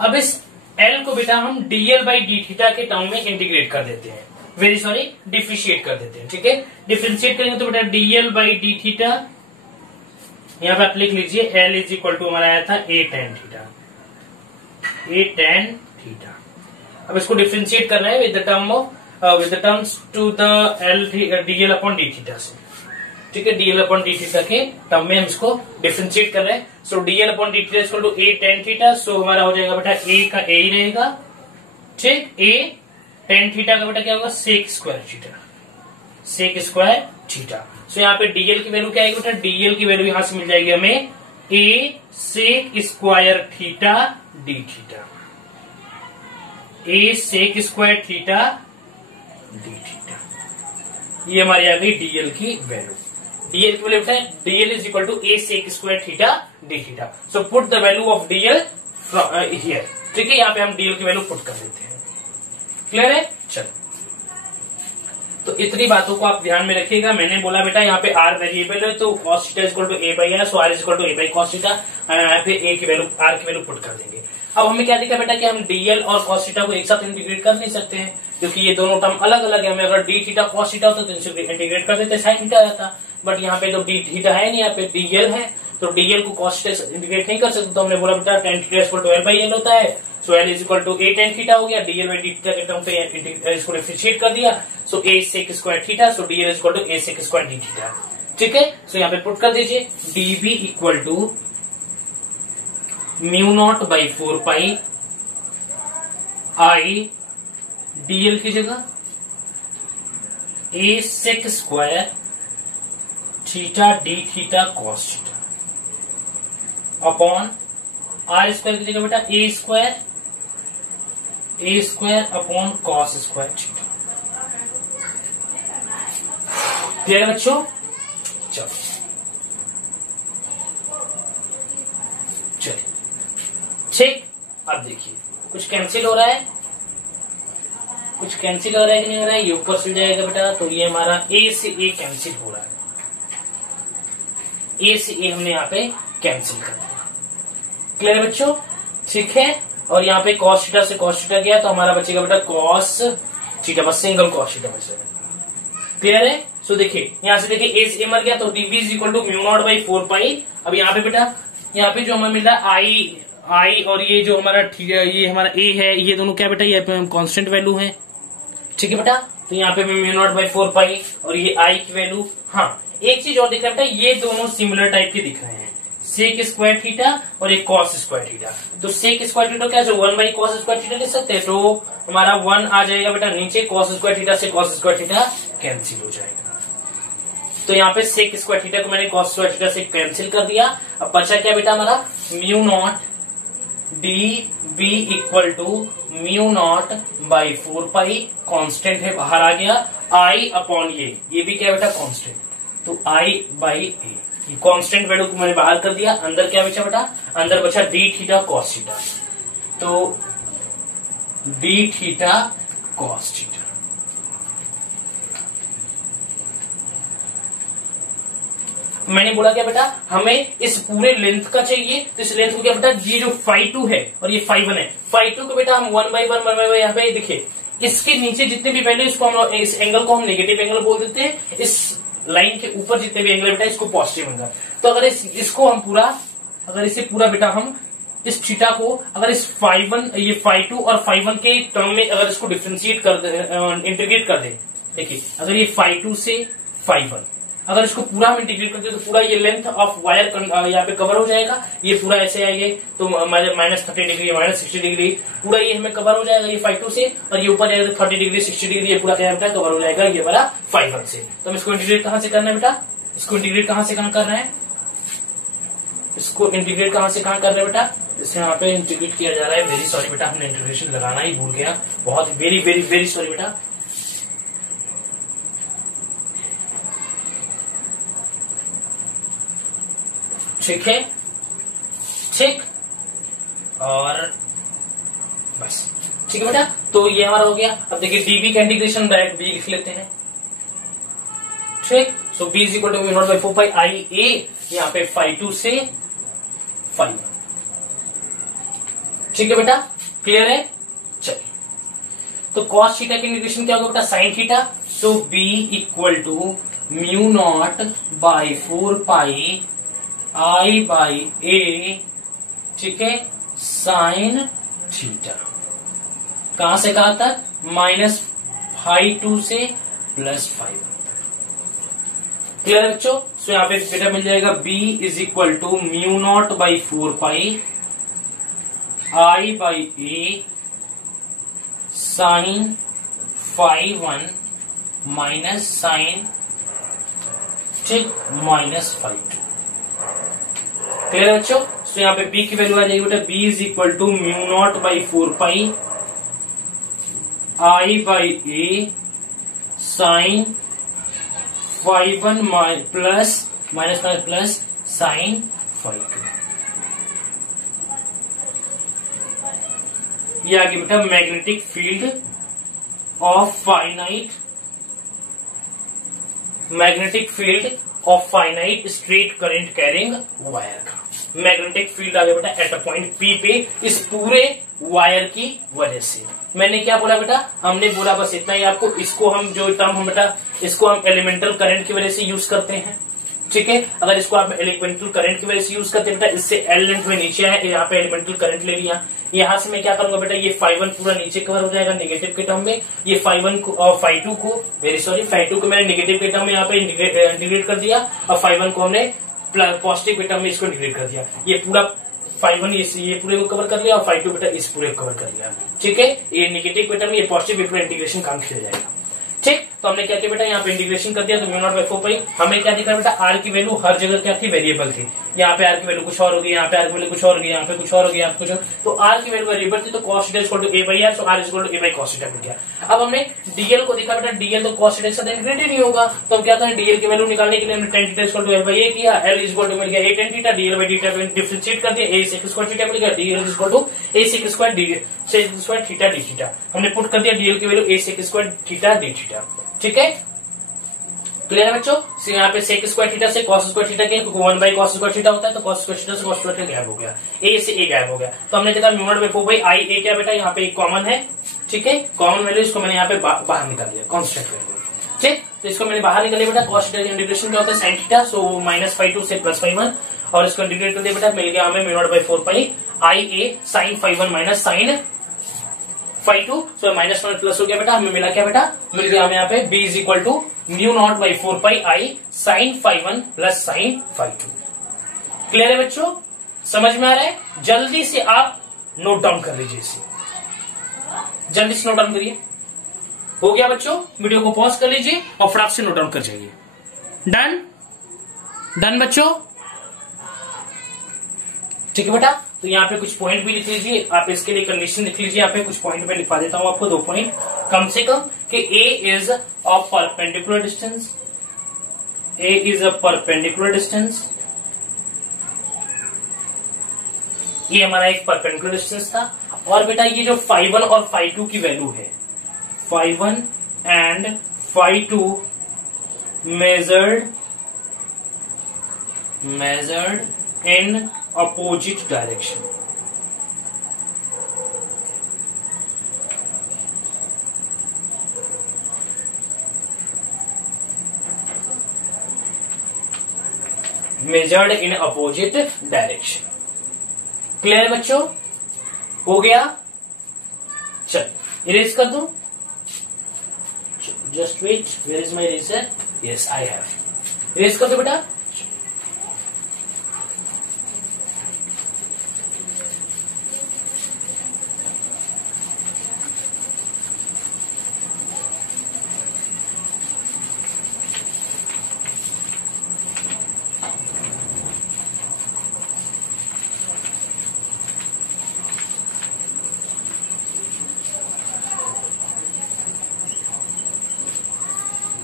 अब इस एल को बेटा हम डीएल बाई डी थीटा के टर्म में इंटीग्रेट कर देते हैं, डिफरेंशिएट कर देते हैं, ठीक है। डिफरेंशिएट करेंगे तो बेटा डीएल बाई डी थीटा, यहाँ पे आप लिख लीजिए एल इज इक्वल टू हमारा आया था ए tan थीटा। अब इसको डिफरेंशिएट करना है with the terms to the L DL upon D theta से, ठीक है, डीएल अपॉन डी थीटा के टर्म में हम इसको डिफरेंशिएट कर रहे हैं। So DL upon D theta equal to A tan theta, so हमारा हो जाएगा बेटा ए का ए ही रहेगा, ठीक, ए tan थीटा का बेटा क्या होगा, सेक स्क्वायर थीटा। सो यहाँ पे डीएल की वैल्यू क्या आएगी बेटा, डीएल की वैल्यू यहां से मिल जाएगी हमें A sec square theta D theta, A sec square theta D theta, ये हमारी आ गई डीएल की वैल्यू। डीएल की वैल्यू है DL is equal to A sec square theta D theta. So put the value of DL here, ठीक है, यहाँ पे हम डीएल की वैल्यू पुट कर देते हैं, क्लियर है। चलो, तो इतनी बातों को आप ध्यान में रखिएगा। मैंने बोला बेटा यहाँ पे आर वेरिएबल है, तो cos theta is equal to A by R, so R is equal to A by cos theta, यहाँ पे ए की वैल्यू आर की वैल्यू पुट कर देंगे। अब हमें क्या दिखा बेटा कि हम डीएल और कॉस थीटा को एक साथ इंटीग्रेट कर नहीं सकते हैं, क्योंकि ये दोनों टर्म अलग अलग है। हमें अगर डी थीटा कॉस थीटा होता तो इनसे इंटीग्रेट कर देते, साइन थीटा रहता, बट यहाँ पे तो डी थीटा है नहीं, यहाँ पे डीएल है, तो डीएल को कॉस थीटा से इंटीग्रेट नहीं कर सकते। तो हमने बोला बेटा tan theta equal to L by L होता है, so L is equal to A tan theta हो गया, डीएल बाई डी थीटा के टर्म पे इसको डिफरेंशिएट कर दिया, so A sec square theta, so DL is equal to A sec square D theta, ठीक है। सो यहाँ पे पुट कर दीजिए DB equal to mu not by 4 pi I DL की जगह A sec square theta D theta cos theta upon R square की जगह बेटा A square upon cos square theta. Clear है बच्चों, चलो चलिए, ठीक। अब देखिए कुछ कैंसिल हो रहा है, कि नहीं हो रहा है, ये ऊपर से जाएगा बेटा, तो ये हमारा ए से ए कैंसिल हो रहा है, ए से ए हमने यहाँ पे कैंसिल कर दिया। क्लियर है बच्चों, ठीक है। और यहाँ पे कॉस थीटा से कॉस थीटा गया, तो हमारा बचेगा बेटा कॉस थीटा, बस सिंगल कॉस थीटा बचेगा। क्लियर है। सो देखिए यहाँ से देखिए ए से ए मर गया, तो DB is equal to mu not by 4 pi. अब यहाँ पे बेटा, यहाँ पे जो हमें मिल रहा है आई और ये जो हमारा ये हमारा ए है, ये दोनों क्या बेटा, ये कांस्टेंट वैल्यू है, ठीक है बेटा। तो यहाँ पे म्यू नॉट बाई 4 पाई और ये आई की वैल्यू। हाँ, एक चीज और दिख रहा है बेटा, ये दोनों सिमिलर टाइप के दिख रहे हैं, सेक स्क्वायर थीटा और एक कॉस स्क्वायर थीटा। तो सेक स्क्वायर थीटा क्या, 1 बाई कॉस स्क्वायर थीटा लिख सकते हैं, तो हमारा 1 आ जाएगा बेटा नीचे, कॉस स्क्वायर थीटा से कॉस स्क्वायर थीटा कैंसिल हो जाएगा। तो यहाँ पे सेक स्क्वायर थीटा को मैंने कॉस स्क्वायर थीटा से कैंसिल कर दिया। अब बचा क्या बेटा हमारा, mu nought D B equal to mu not by 4 pi, constant है बाहर आ गया, आई अपॉन ये भी क्या बेटा कॉन्स्टेंट, तो आई बाई ए, कांस्टेंट वैल्यू को मैंने बाहर कर दिया। अंदर क्या बचा बेटा, अंदर बचा डी थीटा कॉस थीटा। तो डी थीटा कॉस थीटा। मैंने बोला क्या बेटा, हमें इस पूरे लेंथ का चाहिए, तो इस लेंथ को क्या बेटा, ये जो φ2 है और ये φ1 है, φ2 को बेटा हम 1/1 यहाँ पे देखिए, इसके नीचे जितने भी वैल्यू, इसको हम, इस एंगल को हम नेगेटिव एंगल बोल देते हैं, इस लाइन के ऊपर जितने भी एंगल बेटा इसको पॉजिटिव एंगल। तो अगर इसको हम पूरा, अगर इसे पूरा बेटा हम इस थीटा को, अगर इस φ1 ये φ2 और φ1 के टर्म में अगर इसको डिफ्रेंशिएट कर दे, इंटीग्रेट कर दे, देखिए अगर ये φ2 से φ1 अगर इसको पूरा हम इंटीग्रेट करते हैं तो पूरा ये लेंथ ऑफ वायर यहाँ पे कवर हो जाएगा, ये पूरा ऐसे आएंगे तो -30 डिग्री -60 डिग्री पूरा ये हमें कवर हो जाएगा ये φ2 से, और ये ऊपर जाएगा 30 डिग्री 60 डिग्री ये पूरा क्या बेटा कवर हो जाएगा ये हमारा φ1 से। तो हम इसको इंटीग्रेट कहां से करना है बेटा, इसको इंटीग्रेट कहां से कहां कर रहे हैं, इसको इंटीग्रेट कहां से कहां कर रहे हैं बेटा, इससे यहाँ पे इंटीग्रेट किया जा रहा है। वेरी सॉरी बेटा, हमने इंटीग्रेशन लगाना ही भूल गया, बहुत वेरी वेरी वेरी सॉरी बेटा। ठीक है, ठीक, और बस ठीक है बेटा, तो ये हमारा हो गया। अब देखिए डीबी का इंटीग्रेशन डायरेक्ट बी लिख लेते हैं, ठीक। So B is equal to mu not by 4 pi I A, यहाँ पे φ2 से φ1, ठीक है बेटा, क्लियर है। चलिए, तो कॉस थीटा की इंटीग्रेशन क्या होगा बेटा, sine theta, so B equal to mu not by 4 pi I by A, ठीक है, साइन थीटा, कहां से कहां तक, -φ2 से +φ1। क्लियर बच्चों, सो यहाँ पे बेटा मिल जाएगा b is equal to mu not by 4 pi I by A sine φ1 minus sine, ठीक, -φ2। क्लियर बच्चों, तो यहाँ पे b की वैल्यू आ जाएगी बेटा, b is equal to mu not by 4 pi I by A sine φ1 plus plus sine φ2। ये आ गया बेटा magnetic field of finite, magnetic field of finite straight current carrying wire का मैग्नेटिक फील्ड आ गया बेटा एट अ पॉइंट पी पे, इस पूरे वायर की वजह से। मैंने क्या बोला बेटा, हमने बोला बस इतना ही आपको, इसको हम जो टर्म हम बेटा इसको हम एलिमेंटल करंट की वजह से यूज करते हैं, ठीक है। अगर इसको आप एलिमेंटल करंट की वजह से यूज करते हैं बेटा, इससे एल लेंथ में नीचे आए, यहाँ पे एलिमेंटल करंट ले लिया, यहाँ से मैं क्या करूंगा बेटा, ये φ1 पूरा नीचे कवर हो जाएगा नेगेटिव के टर्म में, ये φ1 को और φ2 को, वेरी सॉरी, φ2 को मैंने नेगेटिव के टर्म में यहाँ पे इंटीग्रेट कर दिया, और φ1 को हमने पॉजिटिव के टर्म में इसको इंटीग्रेट कर दिया। ये पूरा φ1 ये पूरे को कवर कर लिया, और φ2 बेटा इस पूरे को कवर कर लिया, ठीक है। ये नेगेटिव के टर्म में, ये पॉजिटिव पूरा इंटीग्रेशन काम किया जाएगा, ठीक। तो हमने क्या किया बेटा, यहाँ पे इंटीग्रेशन कर दिया, तो म्यू नॉट बाई 4 पाई, हमें क्या दिखा बेटा, आर की वैल्यू हर जगह क्या थी, वेरिएबल थी। यहाँ पे आर की वैल्यू कुछ और होगी, यहाँ पे आर की वैल्यू कुछ और होगी, यहाँ पे कुछ और होगी, यहाँ पे कुछ और, तो आर की वैल्यू वेरिएबल थी, तो cos theta equal to A by R, so R equal to A by cos theta मिल गया। अब हमने डीएल को देखा बेटा, डीएल तो कॉस थीटा के साथ इंटीग्रेट ही नहीं होगा, तो हम क्या करें, डीएल की वैल्यू निकालने के लिए हमने tan theta equal to L by A किया, एल इक्वल टू मिल गया A tan theta, DL by theta differentiate कर दिया, ए सेक स्क्वायर थीटा मिल गया, DL equal to A sec square theta D theta, हमने पुट कर दिया डीएल की value A sec square theta D theta, ठीक है। क्लियर है बच्चों, यहाँ पे सेक स्क्वायर थीटा से कॉस स्क्वायर थीटा के 1 बाई कॉस स्क्वायर थीटा होता है, तो कॉस स्क्वायर थीटा से कॉस स्क्वायर थीटा गायब हो गया, ए से ए गायब हो गया, तो हमने देखा mu not by 4 by I A क्या बेटा, यहाँ पे एक कॉमन है, ठीक है, कॉमन वैल्यू इसको मैंने यहाँ पे बाहर निकाल दिया, कांस्टेंट वैल्यू, ठीक। तो इसको मैंने बाहर निकाल दिया बेटा, कॉस थीटा इंटीग्रेशन क्या होता है, साइन थीटा, सो -φ2 से +φ1, और इसको इंटीग्रेट कर दिया बेटा, मिल गया हमें mu not by 4 pi I A sine φ1 minus sine φ2, so minus one plus हो गया बेटा, हमें मिला क्या बेटा, मिल गया हमें यहाँ पे b is equal to mu not by 4 pi I sine φ1 plus sine φ2। Clear है बच्चों, समझ में आ रहा है, जल्दी से आप नोट डाउन कर लीजिए इसे, जल्दी से नोट डाउन करिए। हो गया बच्चों, वीडियो को पॉज कर लीजिए और फटाक से नोट डाउन कर जाइए। डन, डन बच्चों, ठीक है बेटा। तो यहाँ पे कुछ पॉइंट भी लिख लीजिए, आप इसके लिए कंडीशन लिख लीजिए, यहाँ पे कुछ पॉइंट में लिखवा देता हूं आपको, 2 पॉइंट कम से कम, कि A is a perpendicular distance, A is a perpendicular distance, ये हमारा एक परपेंडिकुलर डिस्टेंस था, और बेटा ये जो φ1 और φ2 की वैल्यू है, φ1 and φ2 measured in opposite direction. Measured in opposite direction. Clear बच्चों? हो गया? चल इरेज कर दो। Just wait, where is my eraser? Yes I have. Erase कर दो बेटा।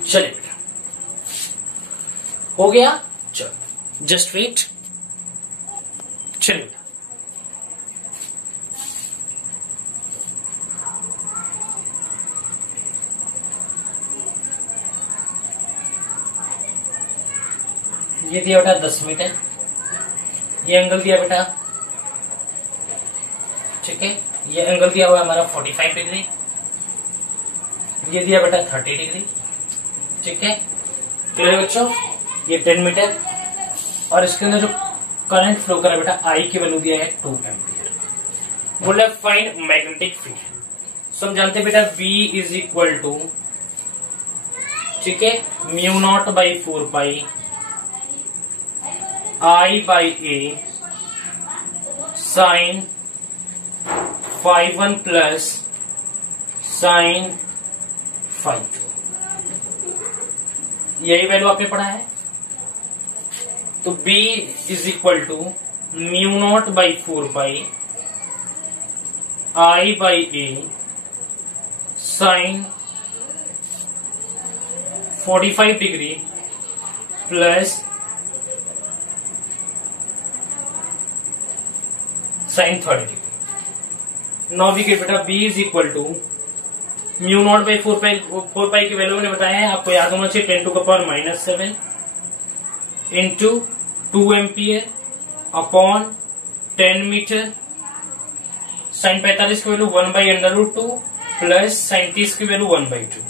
चलिए बेटा, हो गया? चलो जस्ट वेट। चलिए बेटा, ये दिया बेटा 10 मीटर, ये एंगल दिया बेटा, ठीक है। ये एंगल दिया हुआ हमारा 45 डिग्री, ये दिया बेटा 30 डिग्री, ठीक है। क्लियर बच्चों? ये 10 मीटर और इसके अंदर जो करंट फ्लो कर रहा है बेटा, आई की वैल्यू दिया है 2 एम्पियर। बोला फाइंड मैग्नेटिक फील्ड। सब जानते हैं बेटा B इज इक्वल टू, ठीक है, μ0 by 4 pi I by A sine φ1 plus sine φ2। यही वैल्यू आपने पढ़ा है। तो B is equal to μ0 by 4 pi I by A sine 45 degree plus sine 30 degree. Now we get बेटा B is equal to μ0 by 4 pi की value मैंने बताया है, आपको याद होना चाहिए 10 to the power -7 into 2 ampere upon 10 metre. Sine 45 की वैल्यू 1/√2 प्लस साइन 30 की वैल्यू 1/2।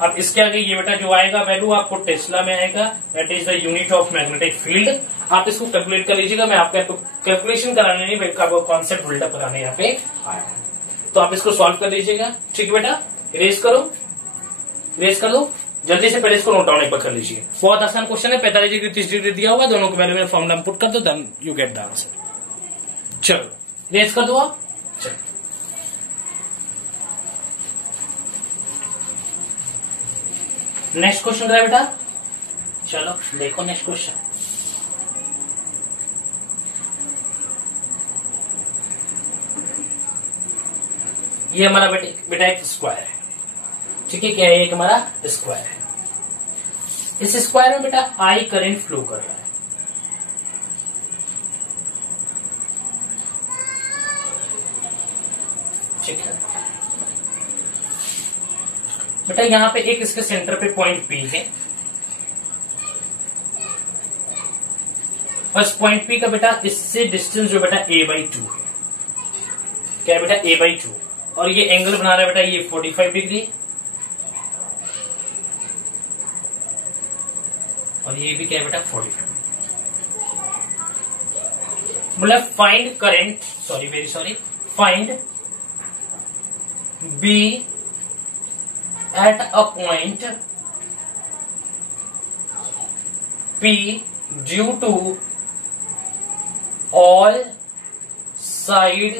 अब इसके आगे ये बेटा जो आएगा वैल्यू आपको टेस्ला में आएगा, that is the unit of magnetic field. आप इसको कैलकुलेट कर लीजिएगा, मैं आपको कैलकुलेशन कराने नहीं बल्कि आपको कॉन्सेप्ट बिल्डअप कराने यहाँ पे आया है। तो आप इसको सॉल्व कर लीजिएगा, ठीक है बेटा। इरेज करो, इरेज कर दो जल्दी से, पहले इसको नोट डाउन एक बार कर लीजिए। बहुत आसान क्वेश्चन है, 45 डिग्री 30 डिग्री दिया हुआ, दोनों को वैल्यू में फॉर्मूला में पुट कर दो, then you get the answer. चलो इरेज कर दो आप। चलो नेक्स्ट क्वेश्चन है बेटा, चलो देखो नेक्स्ट क्वेश्चन। ये हमारा बेटा एक स्क्वायर है, ठीक है। क्या है? एक हमारा स्क्वायर है। इस स्क्वायर में बेटा आई करंट फ्लो कर रहा है, ठीक है बेटा। यहां पे एक इसके सेंटर पे पॉइंट P है और इस पॉइंट P का बेटा इससे डिस्टेंस जो बेटा a/2 है। क्या है बेटा? a/2। और ये एंगल बना रहा है बेटा ये 45 डिग्री और ये भी क्या है बेटा 45। मतलब find current, sorry very sorry, find B at a point P due to all side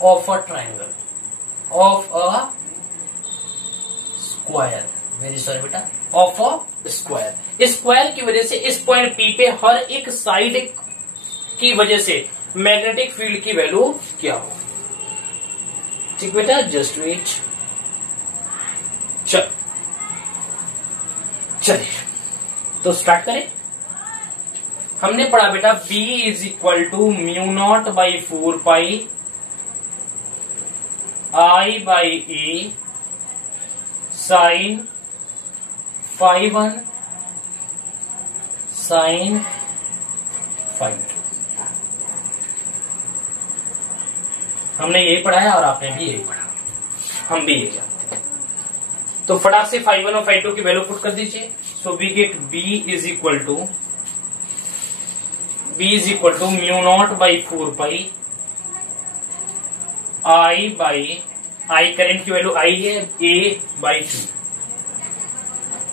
of a triangle of a square, very sorry बेटा, ऑफ अ स्क्वायर। स्क्वायर की वजह से इस पॉइंट P पे हर एक साइड की वजह से मैग्नेटिक फील्ड की वैल्यू क्या हो, ठीक बेटा। Just wait. चलिए तो स्टार्ट करें। हमने पढ़ा बेटा B is equal to μ0 by 4 pi I by A sin phi 1 sin phi 2। हमने यही पढ़ा है और आपने भी यही पढ़ा, हम भी यही जानते हैं। तो फटाक से phi 1 और phi 2 की वैल्यू पुट कर दीजिए। So we get b is equal to mu not by 4 pi I by I current की वैल्यू I है a बाई 2,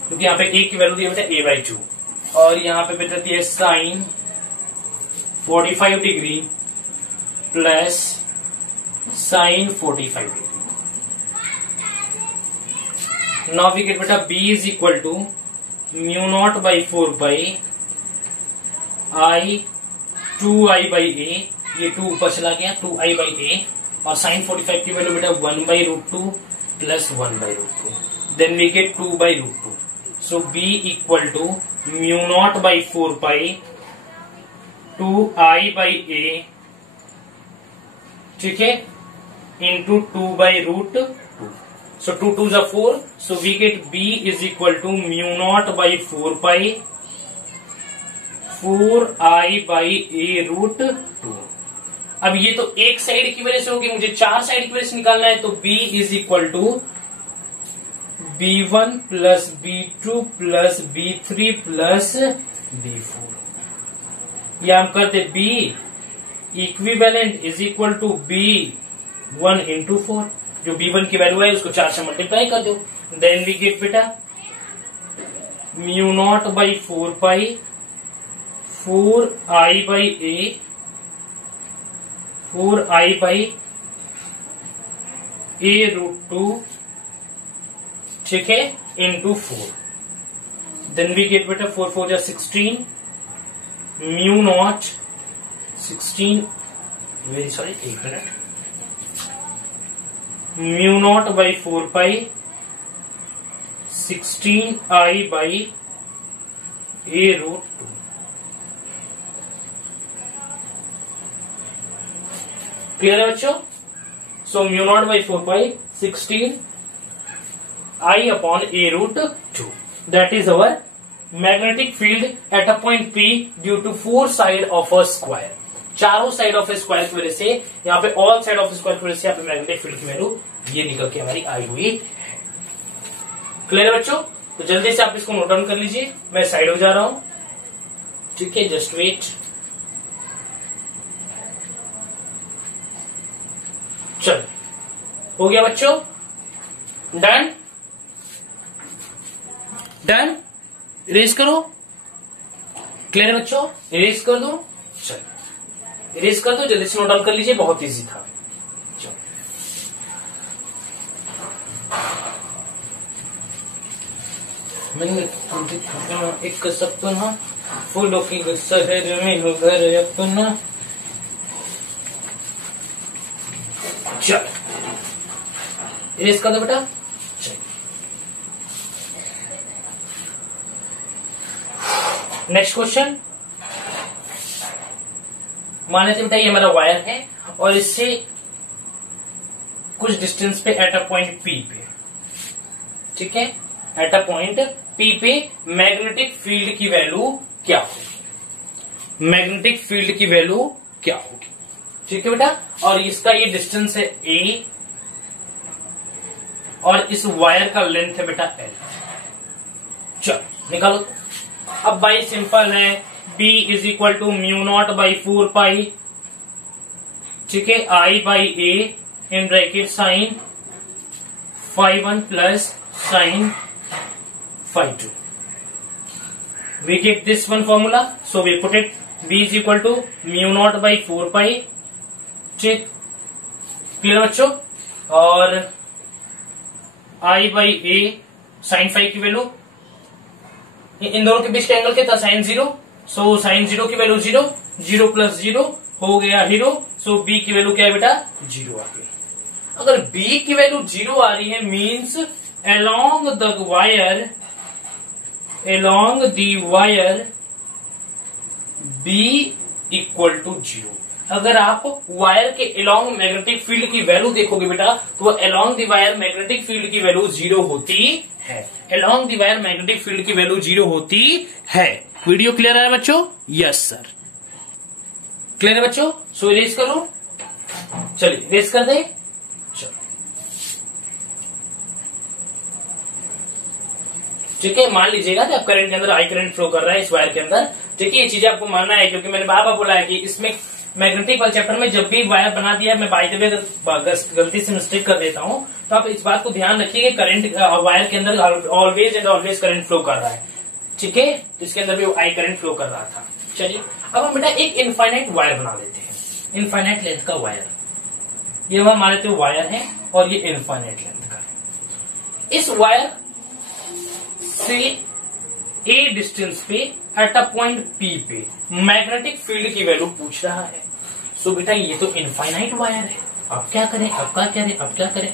क्योंकि यहाँ पे a की वैल्यू दी है बेटा a बाई 2, और यहाँ पे बेटा दी है sine 45 degree plus sine 45 degree. Now we get बेटा b is equal to mu not by 4 by I 2i by a, ये 2 ऊपर चला गया 2i बाई a, और साइन 45 की वैल्यू बेटा 1 by root 2 plus 1 by root 2, then we get 2 by root 2। So b equal to mu not by 4 pi 2i by a, ठीक है, into 2 by root 2। सो 2 2 जा 4, so we get b is equal to mu not by 4 pi 4i by a root 2। अब ये तो एक side की वजह से होगी, मुझे 4 साइड की वजह से निकालना है, तो b is equal to b1 plus b2 plus b3 plus b4। या हम करते b equivalent is equal to b1 into 4, जो b1 की वैल्यू है उसको 4 से मल्टीप्लाई कर दो, देन वी गेट बेटा mu not by 4 pi 4i by a 4i by a root 2, ठीक है, इंटू 4, देन वी गेट बेटा 4 4 जा 16 म्यू नॉट 16 वेरी सॉरी एक minute, mu not by 4 pi 16i by a root 2। Clear है बच्चों? So mu not by 4 pi 16 I upon a root 2, that is our magnetic field at a point P due to 4 side of a square. चारों side of a square की वजह से, यहाँ पे all side of square की वजह से यहाँ पे मैग्नेटिक फील्ड की वैल्यू ये निकल के हमारी आई हुई है। क्लियर है बच्चों? तो जल्दी से आप इसको नोट डाउन कर लीजिए, मैं साइड हो जा रहा हूं, ठीक है, जस्ट वेट। चलो हो गया बच्चों, डन डन, इरेज करो। क्लियर है बच्चों? इरेज कर दो, चलो इरेज कर दो, जल्दी से नोट डाउन कर लीजिए, बहुत इजी था। चलो मैंने एक सपना, फूलों की शहर में हो घर अपना। चलो इरेज कर दो बेटा। नेक्स्ट क्वेश्चन, मान लेते बेटा ये हमारा वायर है और इससे कुछ डिस्टेंस पे एट अ पॉइंट P पे, ठीक है, एट अ पॉइंट P पे मैग्नेटिक फील्ड की वैल्यू क्या होगी, मैग्नेटिक फील्ड की वैल्यू क्या होगी, ठीक है बेटा। और इसका ये डिस्टेंस है A और इस वायर का लेंथ है बेटा L। चलो निकालो। अब बाई सिंपल है, B is equal to mu not by 4 pi, ठीक है, I by A in bracket sine phi 1 plus sine phi 2। We get this one formula, so we put it B is equal to mu not by 4 pi, ठीक, clear बच्चों। और I by A sine phi की value, इन दोनों के बीच का angle क्या था, साइन 0, सो साइन 0 की वैल्यू 0, 0 प्लस 0 हो गया हीरो, सो B की वैल्यू क्या है बेटा 0 आ गई। अगर B की वैल्यू 0 आ रही है means along the wire B equal to 0, अगर आप वायर के अलोंग मैग्नेटिक फील्ड की वैल्यू देखोगे बेटा, तो along the wire magnetic field की वैल्यू 0 होती है। Along the wire magnetic field की वैल्यू 0 होती है। वीडियो क्लियर है बच्चों? यस सर, क्लियर है बच्चों? सो इरेज करो, चलिए इरेज कर दे। ठीक है, मान लीजिएगा कि आप करंट के अंदर आई करंट फ्लो कर रहा है इस वायर के अंदर। ठीक है, ये चीजें आपको मानना है, क्योंकि मैंने बार बार बोला है कि इसमें मैग्नेटिक वाले चैप्टर में जब भी वायर बना दिया, मैं बाय द वे गलती से मिस्टेक कर देता हूं, तो आप इस बात को ध्यान रखिए कि करंट वायर के अंदर always and always current flow कर रहा है। ठीक है, तो इसके अंदर भी आई करंट फ्लो कर रहा था। चलिए अब हम बेटा एक इनफाइनाइट वायर बना लेते हैं, इनफाइनाइट लेंथ का वायर। ये हम मान लेते हैं वायर है और ये इनफाइनाइट लेंथ का है। इस वायर से ए डिस्टेंस पे एट अ पॉइंट पी पे मैग्नेटिक फील्ड की वैल्यू पूछ रहा है। सो बेटा ये तो इनफाइनाइट वायर है, अब क्या करें, अब क्या करें, अब क्या करें,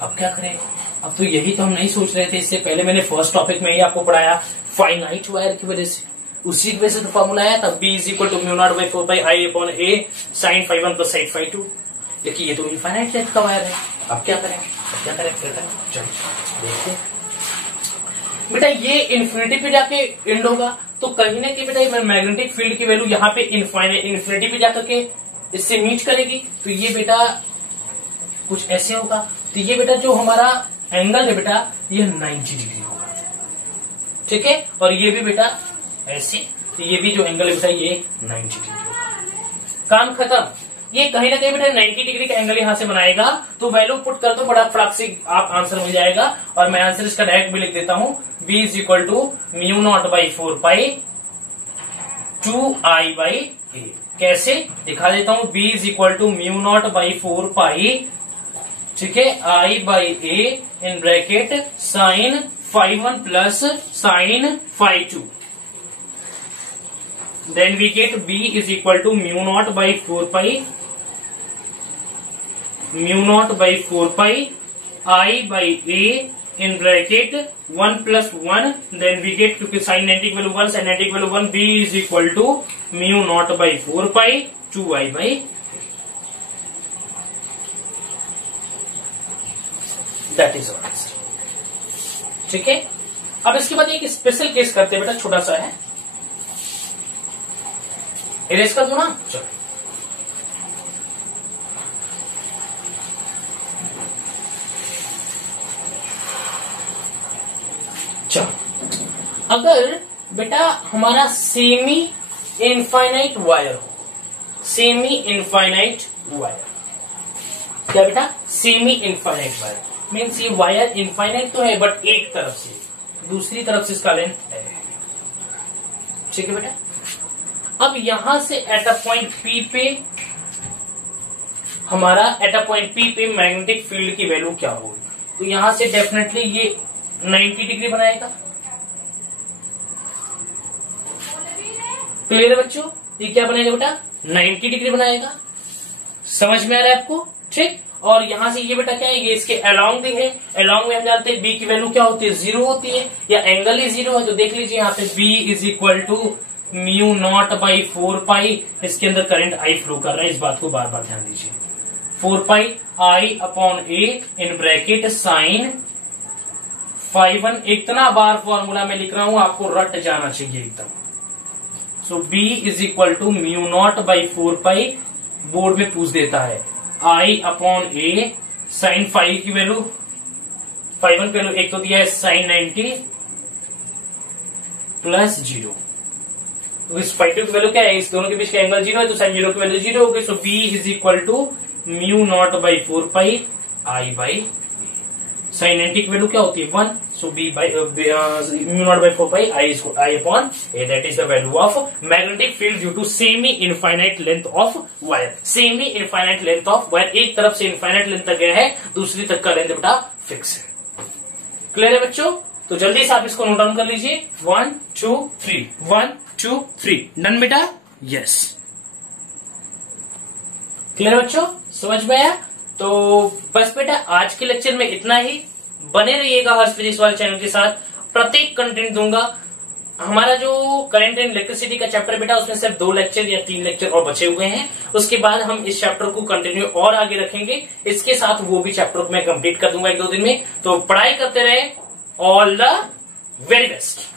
अब क्या करें? अब तो यही तो हम नहीं सोच रहे थे। इससे पहले मैंने फर्स्ट टॉपिक में ही आपको पढ़ाया फाइनाइट वायर की वजह से, उसी की वजह से तो फॉर्मूला आया था B is equal to mu not by 4 pi I upon A sine phi 1 plus sine phi 2। देखिए ये तो इनफाइनाइट लेंथ का वायर है, अब क्या करें, अब क्या करें, फिर करें। चलो देखते बेटा, ये इन्फिनिटी पे जाके एंड होगा, तो कहीं ना कहीं बेटा मैग्नेटिक फील्ड की वैल्यू यहाँ पे इन्फिनिटी पे जाकर के इससे मीट करेगी। तो ये बेटा कुछ ऐसे होगा। तो ये बेटा जो हमारा एंगल है बेटा, ये 90 डिग्री होगा। ठीक है, और ये भी बेटा ऐसे, तो ये भी जो एंगल है बेटा ये 90 डिग्री होगा। काम खत्म। ये कहीं ना कहीं बेटा 90 डिग्री का एंगल यहां से बनाएगा, तो वैल्यू पुट कर दो, बड़ा फटाक से आप आंसर मिल जाएगा। और मैं आंसर इसका डायरेक्ट भी लिख देता हूं, b is equal to mu not by 4 pi 2 I by A. कैसे दिखा देता हूं, b is equal to mu not by 4 pi, ठीक है, I by A in bracket sine phi 1 plus sine phi 2। Then we get b is equal to mu naught by 4 pi I by a in bracket 1 plus 1. Then we get, क्योंकि sin 90 की value 1, sin 90 की value 1, b is equal to mu naught by 4 pi 2 I by a. That is our answer. ठीक है, अब इसके बाद एक special case करते हैं बेटा, छोटा सा है, इरेज कर दो ना। चलो अगर बेटा हमारा सेमी इनफाइनाइट वायर हो, सेमी इनफाइनाइट वायर, क्या बेटा, सेमी इनफाइनाइट वायर मीन्स ये वायर इनफाइनाइट तो है, बट एक तरफ से, दूसरी तरफ से इसका लेंथ है। ठीक है बेटा, अब यहां से एट अ पॉइंट पी पे हमारा एट अ पॉइंट पी पे मैग्नेटिक फील्ड की वैल्यू क्या होगी? तो यहां से डेफिनेटली ये 90 डिग्री बनाएगा। क्लियर है बच्चों? ये क्या बनेगा बेटा, 90 डिग्री बनाएगा। समझ में आ रहा है आपको? ठीक, और यहां से ये बेटा क्या है, ये इसके अलोंग भी है। अलोंग में हम जानते हैं बी की वैल्यू क्या होती है, 0 होती है, या एंगल ही 0 है। तो देख लीजिए यहाँ पे B is equal to mu not by 4 pi, इसके अंदर करंट आई फ्लो कर रहा है, इस बात को बार बार ध्यान दीजिए। 4 pi I upon A in bracket sine phi 1। इतना बार फॉर्मूला में लिख रहा हूं, आपको रट जाना चाहिए एकदम। So B is equal to mu not by 4 pi, board में पूछ देता है, I upon A sine phi की वैल्यू, फाई 1 की वैल्यू एक तो दिया है साइन 90 प्लस 0। तो इस फाई 2 की वैल्यू क्या है, इस दोनों के बीच का एंगल 0 है, तो साइन 0 की वैल्यू 0 होगी। So B is equal to mu not by 4 pi I by sine 90 की वैल्यू क्या होती है 1। So B by mu not by 4 pi I upon A, that is the value of magnetic field due to semi infinite length of wire. Semi infinite length of wire, एक तरफ से infinite length तक गया है, दूसरी तक का length बेटा फिक्स है। क्लियर है बच्चों? तो जल्दी से आप इसको नोट डाउन कर लीजिए, 1 2 3 1 2 3 डन बेटा। यस, क्लियर बच्चों, समझ में आया? तो बस बेटा आज के लेक्चर में इतना ही। बने रहिएगा हर्ष फिजिक्स वाले चैनल के साथ, प्रत्येक कंटेंट दूंगा हमारा जो करंट एंड इलेक्ट्रिसिटी का चैप्टर बेटा उसमें सिर्फ 2 लेक्चर या 3 लेक्चर और बचे हुए हैं। उसके बाद हम इस चैप्टर को कंटिन्यू और आगे रखेंगे। इसके साथ वो भी चैप्टर को मैं कंप्लीट कर दूंगा 1-2 दिन में। तो पढ़ाई करते रहे। All the very best.